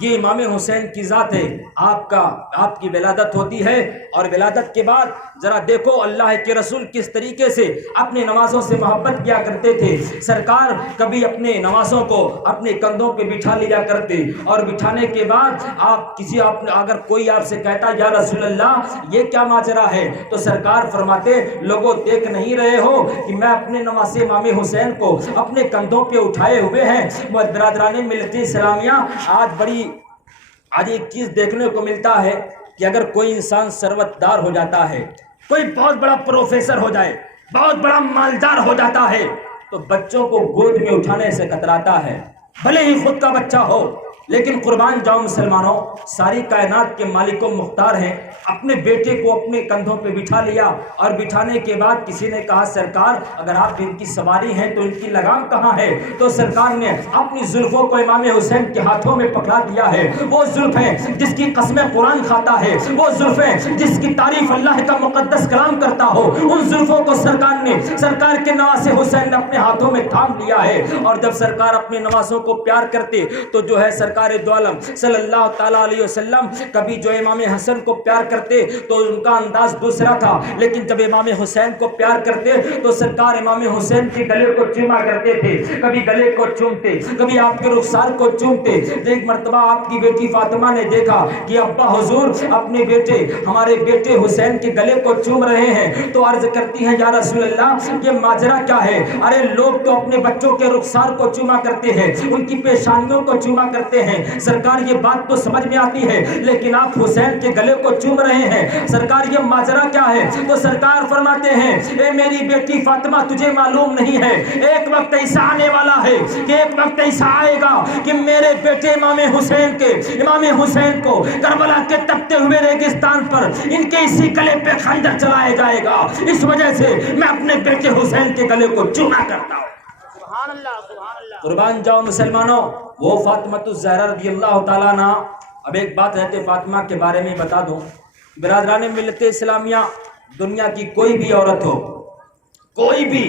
یہ امام حسین کی ذات ہے. آپ کی ولادت ہوتی ہے, اور ولادت کے بعد ذرا دیکھو اللہ کے رسول کس طریقے سے اپنے نوازوں سے محبت کیا کرتے تھے. سرکار کبھی اپنے نوازوں کو اپنے کندھوں پہ بٹھا لیا کرتے, اور بٹھانے کے بعد اگر کوئی آپ سے کہتا یا رسول اللہ یہ کیا ماجرا ہے, تو سرکار فرماتے لوگوں دیکھ نہیں رہے ہو کہ میں اپنے نواز امام حسین کو اپنے کندھوں پہ اٹھائے ہوئے ہیں. برادران ملت اسلامیہ, آج ایک چیز دیکھنے کو ملتا ہے کہ اگر کوئی انسان ثروت دار ہو جاتا ہے, کوئی بہت بڑا پروفیسر ہو جائے, بہت بڑا مالدار ہو جاتا ہے, تو بچوں کو گود میں اٹھانے سے کتراتا ہے, بھلے ہی خود کا بچہ ہو. لیکن قربان جاؤ مسلمانوں, ساری کائنات کے مالک و مختار ہیں, اپنے بیٹے کو اپنے کندھوں پہ بٹھا لیا, اور بٹھانے کے بعد کسی نے کہا سرکار اگر آپ ان کی سواری ہیں تو ان کی لگام کہاں ہے, تو سرکار نے اپنی زلفوں کو امام حسین کے ہاتھوں میں پکڑا دیا ہے. وہ زلفیں جس کی قسمیں قرآن کھاتا ہے, وہ زلفیں جس کی تعریف اللہ کا مقدس کلام کرتا ہو, ان زلفوں کو سرکار کے نواز حسین نے اپنے ہاتھوں میں تھام لیا ہے. اور جب سرکار اپنے نوازوں کو پیار کرتے تو جو ہے سرکار دو عالم صلی اللہ تعالیٰ علیہ وسلم کبھی جو امام حسن کو پیار کرتے تو ان کا انداز دوسرا تھا, لیکن جب امام حسین کو پیار کرتے تو سرکار امام حسین کے گلے کو چوما کرتے تھے, کبھی گلے کو چومتے, کبھی آپ کے رخسار کو چومتے. ایک مرتبہ آپ کی بیٹی فاطمہ نے دیکھا کہ ابا حضور اپنے ہمارے بیٹے حسین کے گلے کو چوم رہے ہیں, تو عرض کرتی ہیں یا رسول اللہ یہ ماجرا کیا ہے. ارے لوگ تو اپنے بچوں کے رخسار کو چوما کرتے ہیں, ان کی پیشانیوں کو چوما کرتے ہیں, سرکار یہ بات تو سمجھ میں آتی ہے, لیکن آپ حسین کے گلے کو چوم رہے ہیں, سرکار یہ ماجرا کیا ہے. تو سرکار فرماتے ہیں اے میری بیٹی فاطمہ تجھے معلوم نہیں ہے, ایک وقت ایسا آنے والا ہے کہ ایک وقت ایسا آئے گا کہ میرے بیٹے امام حسین کو کربلا کے تپتے ہوئے ریگستان پر ان کے اسی گلے پہ خنجر چلایا جائے گا, اس وجہ سے میں اپنے بیٹے حسین کے گلے کو چوما کرتا ہوں. قربان جاؤ مسلمانوں, وہ فاطمہ الزہرا رضی اللہ تعالیٰ عنہ. اب ایک بات حضرت فاطمہ کے بارے میں بتا دوں. برادران ملت اسلامیہ, دنیا کی کوئی بھی عورت ہو, کوئی بھی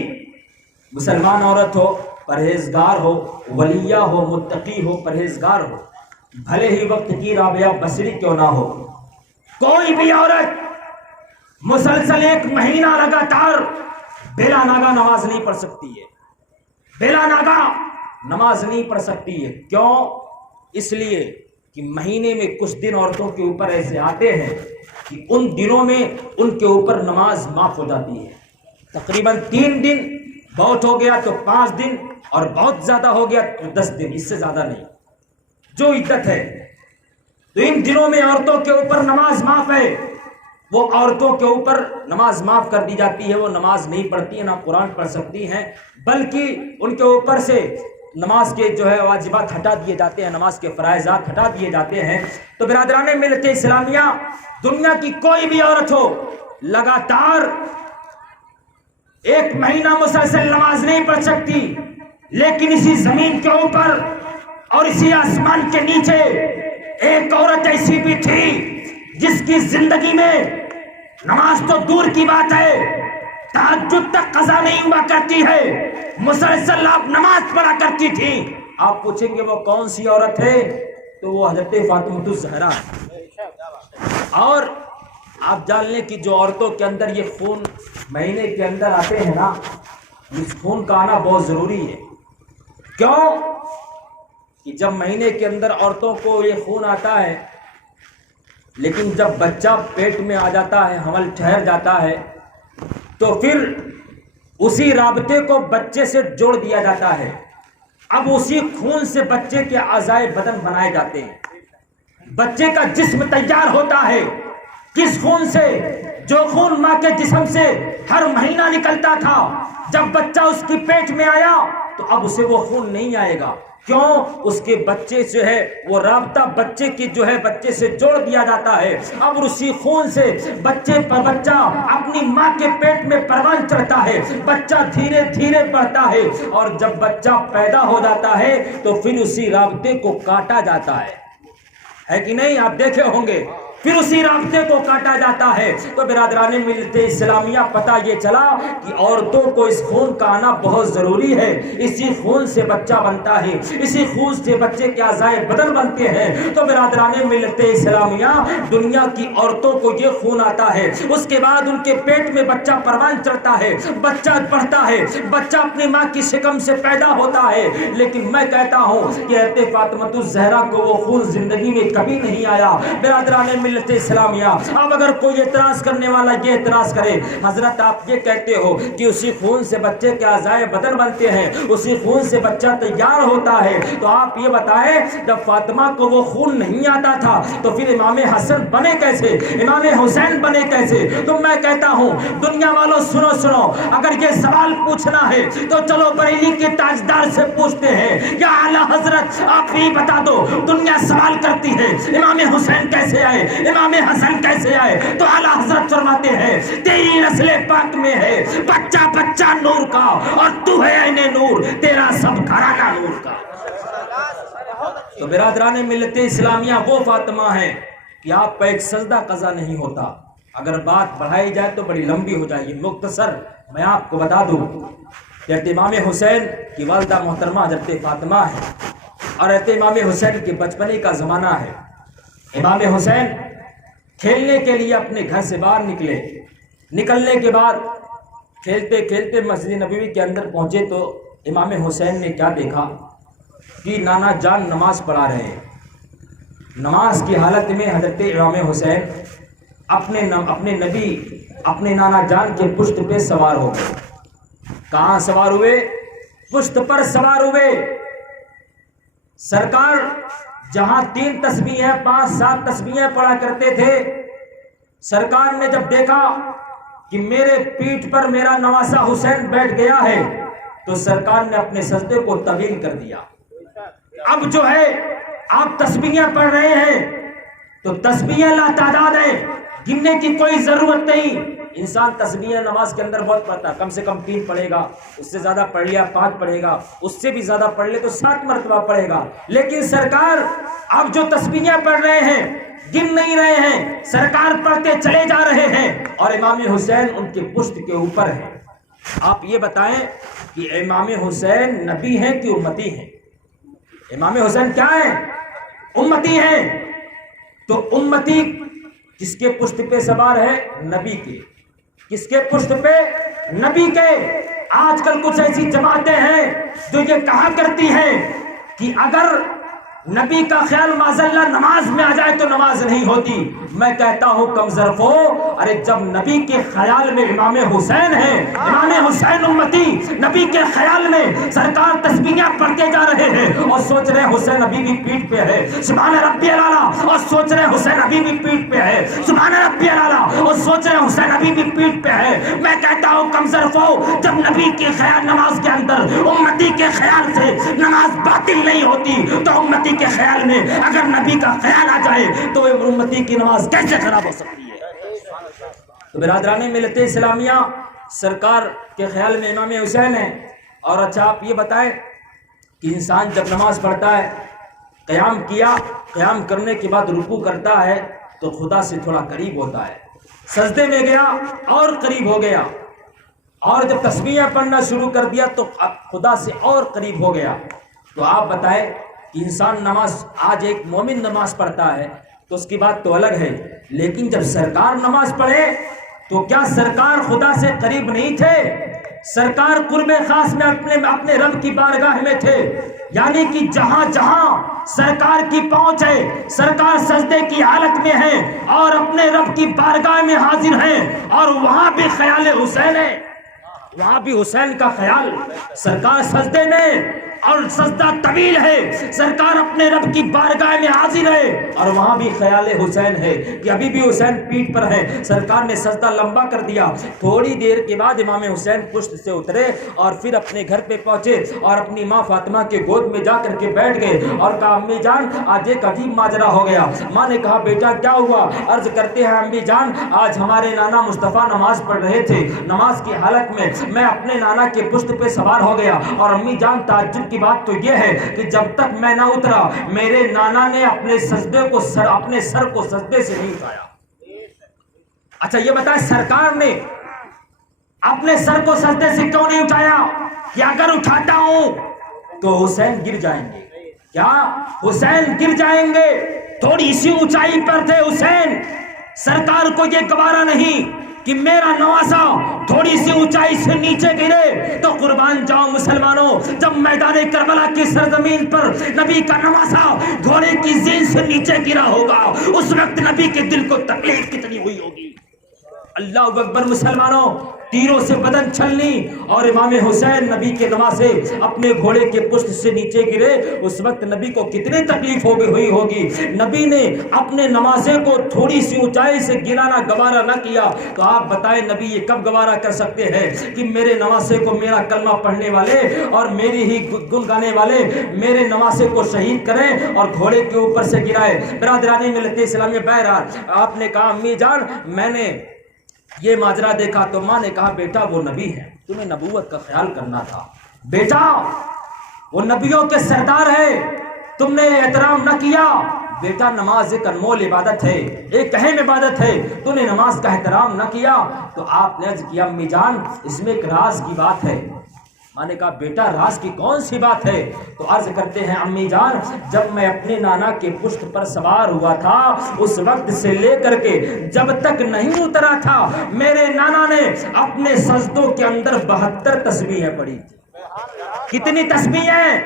مسلمان عورت ہو, پرہیزگار ہو, ولیہ ہو, متقی ہو, پرہیزگار ہو, بھلے ہی وقت کی رابعہ بصری کیوں نہ ہو, کوئی بھی عورت مسلسل ایک مہینہ لگاتار بلا ناگا نماز نہیں پڑھ سکتی ہے, بلا ناگا نماز نہیں پڑھ سکتی ہے. کیوں؟ اس لیے کہ مہینے میں کچھ دن عورتوں کے اوپر ایسے آتے ہیں کہ ان دنوں میں ان کے اوپر نماز معاف ہو جاتی ہے. تقریباً 3 دن, بہت ہو گیا تو 5 دن, اور بہت زیادہ ہو گیا تو 10 دن, اس سے زیادہ نہیں جو عدت ہے. تو ان دنوں میں عورتوں کے اوپر نماز معاف ہے, وہ عورتوں کے اوپر نماز معاف کر دی جاتی ہے, وہ نماز نہیں پڑھتی ہیں, نہ قرآن پڑھ سکتی ہیں, بلکہ ان کے اوپر سے نماز کے جو ہے واجبات ہٹا دیے جاتے ہیں, نماز کے فرائضات ہٹا دیے جاتے ہیں. تو برادران ملت اسلامیہ, دنیا کی کوئی بھی عورت ہو لگاتار 1 مہینہ مسلسل نماز نہیں پڑھ سکتی, لیکن اسی زمین کے اوپر اور اسی آسمان کے نیچے ایک عورت ایسی بھی تھی جس کی زندگی میں نماز تو دور کی بات ہے, تہجد تک قضا نہیں ہوا کرتی ہے, مسلسل آپ نماز پڑھا کرتی تھی. آپ پوچھیں گے وہ کون سی عورت ہے, تو وہ حضرت فاطمہ الزہرا ہے. اور آپ جان لیں کہ جو عورتوں کے اندر یہ خون مہینے کے اندر آتے ہیں نا, اس خون کا آنا بہت ضروری ہے. کیوں؟ کہ جب مہینے کے اندر عورتوں کو یہ خون آتا ہے, لیکن جب بچہ پیٹ میں آ جاتا ہے, حمل ٹھہر جاتا ہے, تو پھر اسی رابطے کو بچے سے جوڑ دیا جاتا ہے. اب اسی خون سے بچے کے اعضائے بدن بنائے جاتے ہیں, بچے کا جسم تیار ہوتا ہے. کس خون سے؟ جو خون ماں کے جسم سے ہر مہینہ نکلتا تھا، جب بچہ اس کی پیٹ میں آیا تو اب اسے وہ خون نہیں آئے گا. کیوں؟ اس کے بچے جو ہے وہ رابطہ بچے کی جو ہے بچے سے جوڑ دیا جاتا ہے. اب اسی خون سے بچے پر بچہ اپنی ماں کے پیٹ میں پروان چڑھتا ہے، بچہ دھیرے دھیرے بڑھتا ہے، اور جب بچہ پیدا ہو جاتا ہے تو پھر اسی رابطے کو کاٹا جاتا ہے کہ نہیں؟ آپ دیکھے ہوں گے پھر اسی رابطے کو کاٹا جاتا ہے. تو برادران ملت اسلامیہ پتہ یہ چلا کہ عورتوں کو اس خون کا آنا بہت ضروری ہے. اسی خون سے بچہ بنتا ہے، اسی خون سے بچے کے اعضاء بدن بنتے ہیں. تو برادران ملت اسلامیہ دنیا کی عورتوں کو یہ خون آتا ہے، اس کے بعد ان کے پیٹ میں بچہ پروان چڑھتا ہے، بچہ بڑھتا ہے، بچہ اپنی ماں کی شکم سے پیدا ہوتا ہے. لیکن میں کہتا ہوں کہ حضرت فاطمہ الزہرا کو وہ خون زندگی میں کبھی نہیں آیا. برادران ملت اسلامیہ اب اگر کوئی اعتراض کرنے والا یہ اعتراض کرے، حضرت آپ یہ کہتے ہو کہ اسی خون سے بچے کے اعضاء بدن بنتے ہیں، اسی خون سے بچہ تیار ہوتا ہے، تو آپ یہ بتائیں جب فاطمہ کو وہ خون نہیں آتا تھا تو پھر امام حسن بنے کیسے، امام حسین بنے کیسے؟ تو میں کہتا ہوں دنیا والوں سنو، اگر یہ سوال پوچھنا ہے تو چلو بریلی کے تاجدار سے پوچھتے ہیں، یا اعلی حضرت آپ ہی بتا دو، دنیا سوال کرتی ہے امام حسین کیسے آئے، امام حسن کیسے آئے؟ تو اعلی حضرت فرماتے ہیں تیری نسل پاک میں ہے بچہ بچہ نور کا، اور تو ہے عین نور، تیرا سب گھرانہ نور کا. تو برادران ملت اسلامیہ وہ فاطمہ ہیں کہ آپ کا ایک سجدہ قضا نہیں ہوتا. اگر بات بڑھائی جائے تو بڑی لمبی ہو جائے گی، مختصر میں آپ کو بتا دوں کہ امام حسین کی والدہ محترمہ حضرت فاطمہ ہے، اور امام حسین کے بچپنے کا زمانہ ہے. امام حسین کھیلنے کے لیے اپنے گھر سے باہر نکلنے کے بعد کھیلتے کھیلتے مسجد نبوی کے اندر پہنچے تو امام حسین نے کیا دیکھا کہ نانا جان نماز پڑھا رہے ہیں. نماز کی حالت میں حضرت امام حسین اپنے نبی اپنے نانا جان کے پشت پہ سوار ہو گئے. کہاں سوار ہوئے؟ پشت پر سوار ہوئے. سرکار جہاں 3 تسبیحیں 5-7 تسبیحیں پڑھا کرتے تھے، سرکار نے جب دیکھا کہ میرے پیٹھ پر میرا نواسا حسین بیٹھ گیا ہے تو سرکار نے اپنے سجدے کو طویل کر دیا. اب جو ہے آپ تسبیحیں پڑھ رہے ہیں تو تسبیحیں لا تعداد ہیں، گننے کی کوئی ضرورت نہیں. انسان تسبیحیں نماز کے اندر بہت پڑھتا ہے، کم سے کم 3 پڑھے گا، اس سے زیادہ پڑھ لیا 5 پڑھے گا، اس سے بھی زیادہ پڑھ لے تو 7 مرتبہ پڑھے گا. لیکن سرکار اب جو تسبیحیں پڑھ رہے ہیں گن نہیں رہے ہیں، سرکار پڑھتے چلے جا رہے ہیں اور امام حسین ان کے پشت کے اوپر ہے. آپ یہ بتائیں کہ امام حسین نبی ہیں کہ امتی ہیں؟ امام حسین کیا ہے؟ امتی ہیں. تو امتی کس کے پشت پہ سوار ہے؟ نبی کے. کس کے پشت پہ؟ نبی کے. آج کل کچھ ایسی جماعتیں ہیں جو یہ کہا کرتی ہیں کہ اگر نبی کا خیال معذاللہ نماز میں آ جائے تو نماز نہیں ہوتی. میں کہتا ہوں کم ظرفو، ارے جب نبی کے خیال میں امام حسین ہیں، امام حسین امتی، نبی کے خیال میں سرکار تسبیحیں پڑھتے جا رہے ہیں اور سوچ رہے حسین ابھی بھی پیٹھ پہ ہے، سبحان ربی الاعلی، اور سوچ رہے حسین ابھی بھی پیٹھ پہ ہے، سبحان ربی الاعلی، اور سوچ رہے حسین ابھی بھی پیٹھ پہ ہے. میں کہتا ہوں کم ظرفو، جب نبی کے خیال نماز کے اندر امتی کے خیال سے نماز باطل نہیں ہوتی تو امتی کے خیال میں اگر نبی کا خیال آ جائے تو امتی کی نماز کیسے خراب ہو سکتی ہے؟ تو برادران ملت اسلامیہ سرکار کے خیال میں امام حسین ہیں. اور اچھا آپ یہ بتائیں کہ انسان جب نماز پڑھتا ہے، قیام کیا، قیام کرنے کے بعد رکوع کرتا ہے تو خدا سے تھوڑا قریب ہوتا ہے، سجدے میں گیا اور قریب ہو گیا، اور جب تسبیحیں پڑھنا شروع کر دیا تو اب خدا سے اور قریب ہو گیا. تو آپ بتائیں کہ انسان نماز، آج ایک مومن نماز پڑھتا ہے تو اس کی بات تو الگ ہے، لیکن جب سرکار نماز پڑھے تو کیا سرکار خدا سے قریب نہیں تھے؟ سرکار قرب خاص میں اپنے رب کی بارگاہ میں تھے. یعنی کہ جہاں جہاں سرکار کی پہنچ ہے، سرکار سجدے کی حالت میں ہیں اور اپنے رب کی بارگاہ میں حاضر ہیں، اور وہاں بھی خیال حسین ہے. وہاں بھی حسین کا خیال، سرکار سجدے میں اور سجدہ طویل ہے، سرکار اپنے رب کی بارگاہ میں حاضر ہے، اور وہاں بھی خیال حسین ہے کہ ابھی بھی حسین پیٹھ پر ہے۔ سرکار نے سجدہ لمبا کر دیا، تھوڑی دیر کے بعد امام حسین پشت سے اترے اور پھر اپنے گھر پہ پہنچے اور اپنی ماں فاطمہ کے گود میں جا کر کے بیٹھ گئے اور کہا امی جان آج ایک عجیب ماجرا ہو گیا۔ ماں نے کہا بیٹا کیا ہوا؟ عرض کرتے ہیں امی جان آج ہمارے نانا مصطفیٰ نماز پڑھ رہے تھے، نماز کی حالت میں اپنے نانا کے پشت پہ سوار ہو گیا، اور امی جان تعجب کی بات تو یہ ہے کہ جب تک میں نہ اترا میرے نانا نے اپنے سر کو سجدے سے نہیں اٹھایا۔ اچھا یہ بتائیں سرکار نے اپنے سر کو سجدے سے کیوں نہیں اٹھایا؟ کہ اگر اٹھاتا ہوں تو حسین گر جائیں گے۔ کیا حسین گر جائیں گے؟ تھوڑی سی اونچائی پر تھے حسین، سرکار کو یہ گوارا نہیں کہ میرا نواسا تھوڑی سی اونچائی سے نیچے گرے تو قربان جاؤ مسلمانوں، جب میدان کربلا کی سرزمین پر نبی کا نواسا گھوڑے کی زین سے نیچے گرا ہوگا، اس وقت نبی کے دل کو تکلیف کتنی ہوئی ہوگی۔ اللہ اکبر مسلمانوں، تیروں سے بدن چھلنی اور امام حسین نبی کے نواسے اپنے گھوڑے کے پشت سے نیچے گرے، اس وقت نبی کو کتنی تکلیف ہوئی ہوگی۔ نبی نے اپنے نواسے کو تھوڑی سی اونچائی سے گرانا گوارا نہ کیا تو آپ بتائیں نبی یہ کب گوارا کر سکتے ہیں کہ میرے نواسے کو میرا کلمہ پڑھنے والے اور میری ہی گن گانے والے میرے نواسے کو شہید کریں اور گھوڑے کے اوپر سے گرائے۔ برادران ملت اسلامیہ، بہرحال آپ نے کہا امی جان میں نے یہ ماجرا دیکھا تو ماں نے کہا بیٹا وہ نبی ہے، تمہیں نبوت کا خیال کرنا تھا، بیٹا وہ نبیوں کے سردار ہے، تم نے احترام نہ کیا۔ بیٹا نماز ایک انمول عبادت ہے، ایک اہم عبادت ہے، تو نے نماز کا احترام نہ کیا۔ تو آپ نے عرض کیا امی جان اس میں ایک راز کی بات ہے۔ ماں نے کہا بیٹا راز کی کون سی بات ہے؟ تو عرض کرتے ہیں امی جان جب میں اپنے نانا کے پشت پر سوار ہوا تھا اس وقت سے لے کر کے جب تک نہیں اترا تھا میرے نانا نے اپنے سجدوں کے اندر 72 تسبیحیں پڑھی تھی۔ کتنی تسبیحیں؟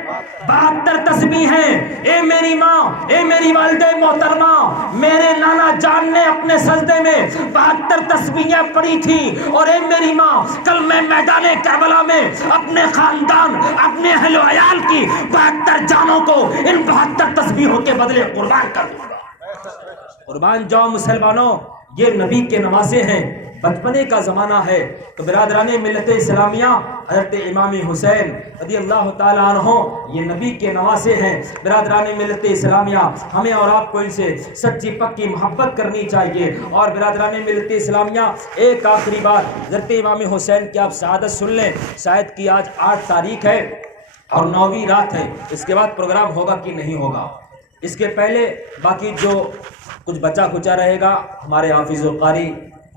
72 تسبیحیں۔ اے میری ماں، اے میری والدہ محترمہ، میرے نانا جان نے اپنے سجدے میں 72 تسبیحیں پڑھی تھی، اور اے میری ماں کل میں میدان کربلا میں اپنے خاندان اپنے اہل و عیال کی 72 جانوں کو ان 72 تسبیحوں کے بدلے قربان کر دوں گا۔ قربان جاؤ مسلمانوں، یہ نبی کے نواسے ہیں، بچپنے کا زمانہ ہے۔ تو برادران ملت اسلامیہ حضرت امام حسین رضی اللہ تعالیٰ عنہ یہ نبی کے نواسے ہیں۔ برادران ملت اسلامیہ ہمیں اور آپ کو ان سے سچی پکی محبت کرنی چاہیے۔ اور برادران ملت اسلامیہ ایک آخری بات، حضرت امام حسین کی آپ شہادت سن لیں۔ شاید کہ آج 8 تاریخ ہے اور 9ویں رات ہے، اس کے بعد پروگرام ہوگا کہ نہیں ہوگا، اس کے پہلے باقی جو کچھ بچا کچا رہے گا ہمارے حافظ و قاری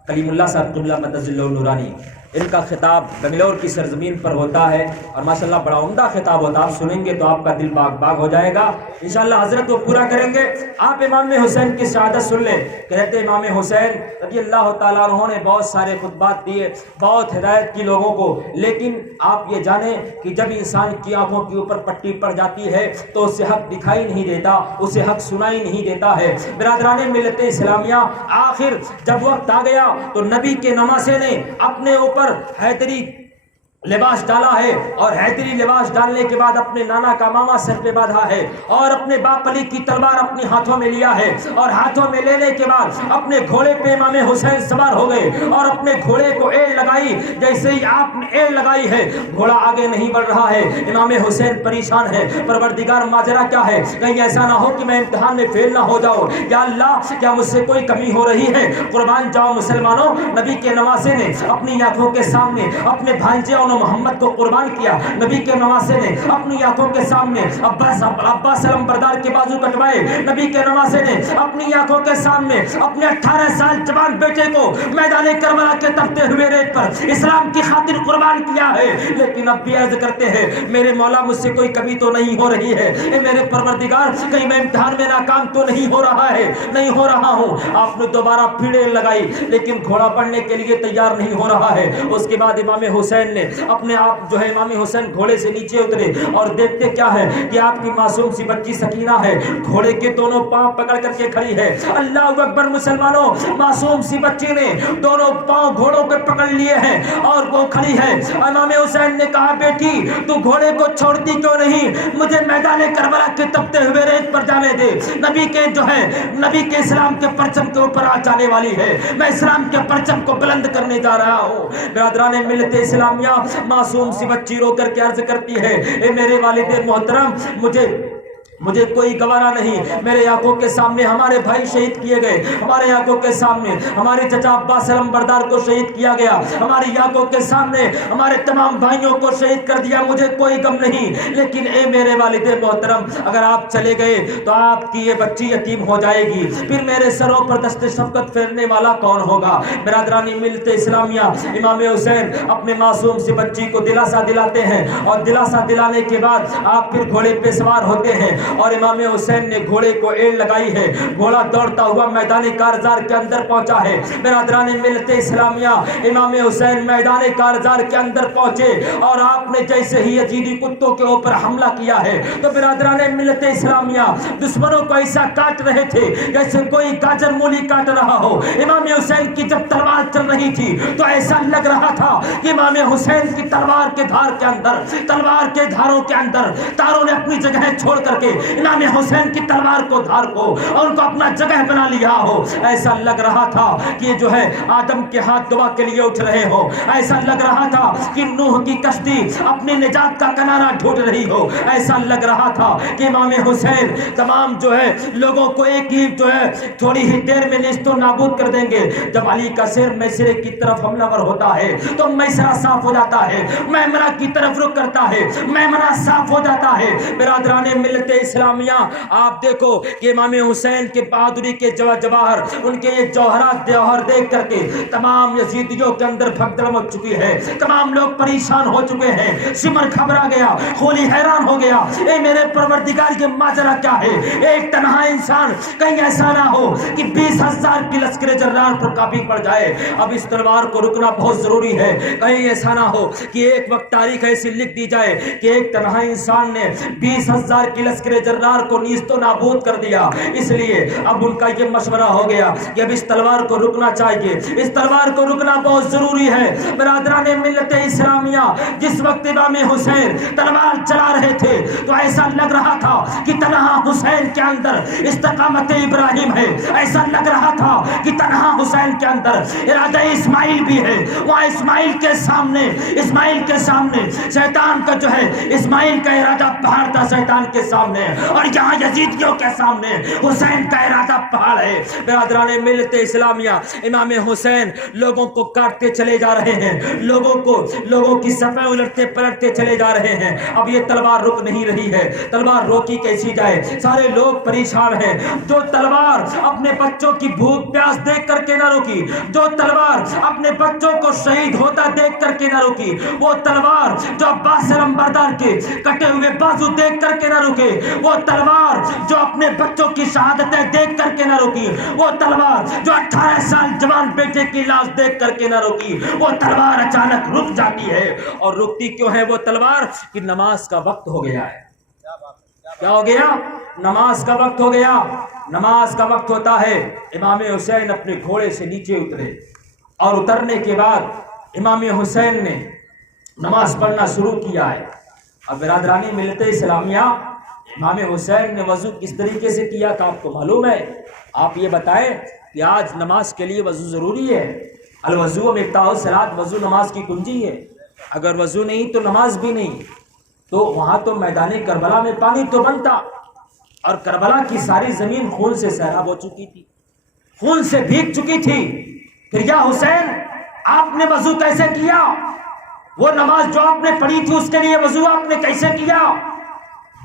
کلیم اللہ صاحب قبلہ مدد اللہ نورانی، ان کا خطاب بنگلور کی سرزمین پر ہوتا ہے اور ماشاءاللہ بڑا عمدہ خطاب ہوتا ہے، آپ سنیں گے تو آپ کا دل باغ باغ ہو جائے گا انشاءاللہ۔ حضرت وہ پورا کریں گے۔ آپ امام حسین کی شہادت سن لیں۔ کہتے امام حسین رضی اللہ تعالیٰ عنہ نے بہت سارے خطبات دیے، بہت ہدایت کی لوگوں کو، لیکن آپ یہ جانیں کہ جب انسان کی آنکھوں کے اوپر پٹی پڑ جاتی ہے تو اسے حق دکھائی نہیں دیتا، اسے حق سنائی نہیں دیتا ہے۔ برادران ملت اسلامیہ آخر جب وقت آ گیا تو نبی کے نواسے نے اپنے اوپر حیدری لباس ڈالا ہے، اور حیدری لباس ڈالنے کے بعد اپنے نانا کا ماما سر پہ باندھا ہے، اور اپنے باپ علی کی تلوار اپنے ہاتھوں میں لیا ہے، اور ہاتھوں میں لینے کے بعد اپنے گھوڑے پہ امام حسین سوار ہو گئے اور اپنے گھوڑے کو ایڑ لگائی۔ جیسے ہی آپ نے ایڑ لگائی ہے گھوڑا آگے نہیں بڑھ رہا ہے۔ امام حسین پریشان ہے، پروردگار ماجرا کیا ہے؟ کہیں ایسا نہ ہو کہ میں امتحان میں فیل نہ ہو جاؤں، یا اللہ کیا مجھ سے کوئی کمی ہو رہی ہے؟ قربان جاؤ مسلمانوں، نبی کے نواسے نے اپنی آنکھوں کے سامنے اپنے بھانجے محمد کو قربان کیا۔ نبی کے نواسے نے اپنی آنکھوں کے سامنے عباس علم بردار کے بازو کٹوائے۔ نبی کے نواسے نے اپنی آنکھوں کے سامنے اپنے 18 سال جوان بیٹے کو میدان کربلا کے تپتے ہوئے ریت پر اسلام کی خاطر قربان کیا ہے۔ لیکن اب بھی عرض کرتے ہیں میرے مولا مجھ سے کوئی کمی تو نہیں ہو رہی ہے، اے میرے پروردگار کہیں میں امتحان میں ناکام تو نہیں ہو رہا ہے، نہیں ہو رہا ہوں۔ آپ نے دوبارہ پھر لگائی لیکن گھوڑا بڑھنے کے لیے تیار نہیں ہو رہا ہے۔ اس کے بعد امام حسین نے اپنے آپ جو ہے امام حسین گھوڑے سے نیچے اترے اور دیکھتے کیا ہے کہ آپ کی معصوم سی بچی سکینہ ہے، گھوڑے کے دونوں پاؤں پکڑ کر کے کھڑی ہے۔ اللہ اکبر مسلمانوں، معصوم سی بچی نے دونوں پاؤں گھوڑوں پہ پکڑ لیے ہیں اور وہ کھڑی ہے۔ امام حسین نے کہا بیٹی تو گھوڑے کو چھوڑتی کیوں نہیں، مجھے میدان کربلا کے تپتے ہوئے ریت پر جانے دے، نبی کے جو ہے نبی کے اسلام کے پرچم کے اوپر آ جانے والی ہے، میں اسلام کے پرچم کو بلند کرنے جا رہا ہوں۔ برادران ملت اسلامیہ، معصوم سی بچی رو کر کے عرض کرتی ہے اے میرے والد محترم، مجھے کوئی گوارا نہیں، میرے آنکھوں کے سامنے ہمارے بھائی شہید کیے گئے، ہمارے آنکھوں کے سامنے ہمارے چچا عباس علم بردار کو شہید کیا گیا، ہماری آنکھوں کے سامنے ہمارے تمام بھائیوں کو شہید کر دیا، مجھے کوئی غم نہیں، لیکن اے میرے والد محترم اگر آپ چلے گئے تو آپ کی یہ بچی یتیم ہو جائے گی، پھر میرے سروں پر دست شفقت پھیرنے والا کون ہوگا؟ برادرانی ملت اسلامیہ، امام حسین اپنے معصوم سی بچی کو دلاسا دلاتے ہیں اور دلاسا دلانے کے بعد آپ پھر گھوڑے پہ سوار ہوتے ہیں اور امام حسین نے گھوڑے کو ایڑ لگائی ہے، گھوڑا دوڑتا ہوا میدان کارزار کے اندر پہنچا ہے۔ برادران ملت اسلامیہ، امام حسین میدان کارزار کے اندر پہنچے اور آپ نے جیسے ہی یزیدی کتوں کے اوپر حملہ کیا ہے تو برادران ملت اسلامیہ دشمنوں کو ایسا کاٹ رہے تھے جیسے کوئی گاجر مولی کاٹ رہا ہو۔ امام حسین کی جب تلوار چل رہی تھی تو ایسا لگ رہا تھا کہ امام حسین کی تلوار کے دھار کے اندر، تلوار کے دھاروں کے اندر تاروں نے اپنی جگہ چھوڑ کر کے امام حسین کی تلوار کو دھار کو اور ان کو اپنا جگہ بنا لیا ہو۔ ایسا لگ رہا تھا کہ یہ جو ہے آدم کے ہاتھ دعا کے لیے اٹھ رہے ہو، ایسا لگ رہا تھا کہ نوح کی کشتی اپنی نجات کا کنارہ ڈھونڈ رہی ہو، ایسا لگ رہا تھا کہ امام حسین تمام جو ہے لوگوں کو ایک ہی جو ہے تھوڑی ہی دیر میں نیست و نابود کر دیں گے۔ جب علی کا سر میسرے کی طرف حملہ ور ہوتا ہے تو میسرہ صاف ہو جاتا ہے، میمنہ کی طرف رخ کرتا ہے، میمنہ صاف ہو جاتا ہے۔ برادران ملت اسلامیہ، آپ دیکھو کہ امام حسین کے بہادری کے جواہر، ان کے یہ جوہرات جوہر دیکھ کر کے تمام یزیدیوں کے اندر بھگدڑ مچ چکی ہے، تمام لوگ پریشان ہو چکے ہیں۔ سمر گھبرا گیا، خولی حیران ہو گیا، اے میرے پروردگار یہ ماجرا کیا ہے؟ ایک تنہا انسان، کہیں ایسا نہ ہو کہ 20,000 کی لشکر جرار پر کافی پڑ جائے۔ اب اس تلوار کو رکنا بہت ضروری ہے، کہیں ایسا نہ ہو کہ ایک وقت تاریخ ایسی لکھ دی جائے کہ ایک تنہا انسان نے 20,000 کی لشکر جرار کو نیست و نابود کر دیا۔ اس لیے اب ان کا یہ مشورہ ہو گیا کہ اب اس تلوار کو رکنا چاہیے، اس تلوار کو رکنا بہت ضروری ہے۔ برادران ملت اسلامیہ، جس وقت امام حسین تلوار چلا رہے تھے تو ایسا لگ رہا تھا کہ تنہا حسین کے اندر استقامت ابراہیم ہے، ایسا لگ رہا تھا کہ تنہا حسین کے اندر ارادہ اسماعیل بھی ہے۔ وہاں اسماعیل کے سامنے شیطان کا جو ہے اسماعیل کا ارادہ پہاڑ تھا شیطان کے سامنے، اور یہاں یزیدیوں کے سامنے حسین کا ارادہ پہاڑ ہے۔ برادران ملت اسلامیہ، امام حسین لوگوں کو کاٹتے چلے جا رہے ہیں، لوگوں کی صفیں الٹتے پلٹتے چلے جا رہے ہیں۔ اب یہ تلوار رک نہیں رہی ہے، تلوار روکی کیسی جائے؟ سارے لوگ پریشان ہیں۔ جو تلوار اپنے بچوں کی بھوک پیاس دیکھ کر کے نہ روکی، جو تلوار اپنے بچوں کو شہید ہوتا دیکھ کر کے نہ روکی، وہ تلوار جو عباس علم بردار کے کٹے ہوئے بازو دیکھ کر کے نہ روکے، وہ تلوار جو اپنے بچوں کی شہادتیں دیکھ کر کے نہ روکی، وہ تلوار جو 18 سال جوان بیٹے کی لاش دیکھ کر کے نہ روکی، وہ تلوار اچانک رک جاتی ہے۔ اور رکتی کیوں ہے وہ تلوار؟ کہ نماز کا وقت ہو گیا ہے۔ کیا ہو گیا؟ نماز کا وقت ہو گیا۔ نماز کا وقت ہوتا ہے۔ امام حسین اپنے گھوڑے سے نیچے اترے اور اترنے کے بعد امام حسین نے نماز پڑھنا شروع کیا ہے۔ اب برادرانی ملت اسلامیہ، امام حسین نے وضو کس طریقے سے کیا تھا آپ کو معلوم ہے؟ آپ یہ بتائیں کہ آج نماز کے لیے وضو ضروری ہے۔ الوضو مفتاح الصلاۃ، وضو نماز کی کنجی ہے۔ اگر وضو نہیں تو نماز بھی نہیں۔ تو وہاں تو میدان کربلا میں پانی تو بنتا، اور کربلا کی ساری زمین خون سے سیراب ہو چکی تھی، خون سے بھیگ چکی تھی۔ پھر یا حسین، آپ نے وضو کیسے کیا؟ وہ نماز جو آپ نے پڑھی تھی اس کے لیے وضو آپ نے کیسے کیا؟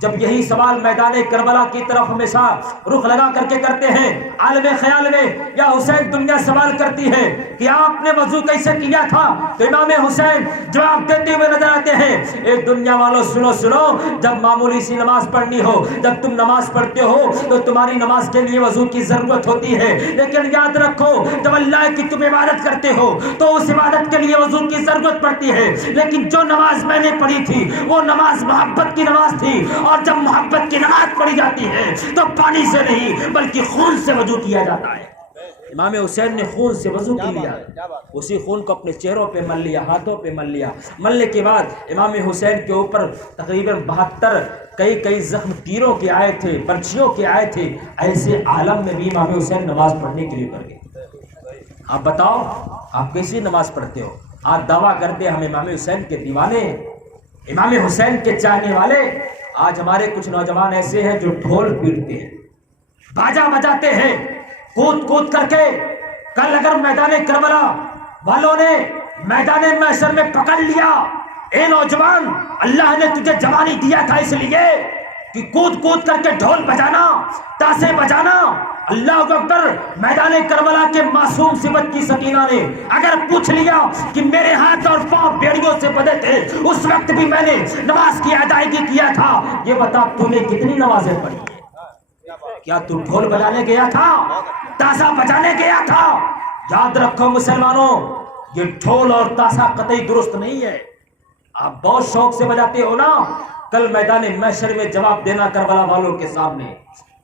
جب یہی سوال میدان کربلا کی طرف ہمیشہ رخ لگا کر کے کرتے ہیں عالم خیال میں، یا حسین دنیا سوال کرتی ہے کہ آپ نے وضو کیسے کیا تھا، تو امام حسین جواب دیتے ہوئے نظر آتے ہیں، ایک دنیا والوں سنو سنو، جب معمولی سی نماز پڑھنی ہو، جب تم نماز پڑھتے ہو تو تمہاری نماز کے لیے وضو کی ضرورت ہوتی ہے، لیکن یاد رکھو جب اللہ کی تم عبادت کرتے ہو تو اس عبادت کے لیے وضو کی ضرورت پڑتی ہے، لیکن جو نماز میں نے پڑھی تھی وہ نماز محبت کی نماز تھی، اور جب محبت کی نماز پڑھی جاتی ہے تو پانی سے نہیں بلکہ خون سے وضو کیا جاتا ہے۔ امام حسین نے خون سے وضو کر لیا، اسی خون کو اپنے چہروں پہ مل لیا، ہاتھوں پہ مل لیا، ملنے کے بعد امام حسین کے اوپر تقریباً 72 کئی زخم تیروں کے آئے تھے، برچھیوں کے آئے تھے، ایسے عالم میں بھی امام حسین نماز پڑھنے کے لیے کر گئے۔ آپ بتاؤ آپ کیسی نماز پڑھتے ہو؟ آپ دعویٰ کرتے ہم امام حسین کے دیوانے، امام حسین کے چاہنے والے۔ آج ہمارے کچھ نوجوان ایسے ہیں جو ڈھول پیٹتے ہیں، باجا بجاتے ہیں، کود کود کر کے۔ کل اگر میدان کربلا والوں نے میدان محشر میں پکڑ لیا، اے نوجوان اللہ نے تجھے جوانی دیا تھا اس لیے کہ کود کود کر کے ڈھول بجانا، تاسے بجانا، اللہ اکبر، میدان کربلا کے معصوم سی بچی سکینہ نے اگر پوچھ لیا کہ میرے ہاتھ اور پاؤں بیڑیوں سے بندھے تھے، اس وقت بھی میں نے نماز کی ادائیگی کیا تھا، یہ بتا تو نے کتنی نمازیں پڑھی؟ کیا تو ڈھول بجانے گیا تھا، تاسا بجانے گیا تھا؟ یاد رکھو مسلمانوں، یہ ڈھول اور تاسا قطعی درست نہیں ہے۔ آپ بہت شوق سے بجاتے ہو نا، کل میدان محشر میں جواب دینا کربلا والوں کے سامنے۔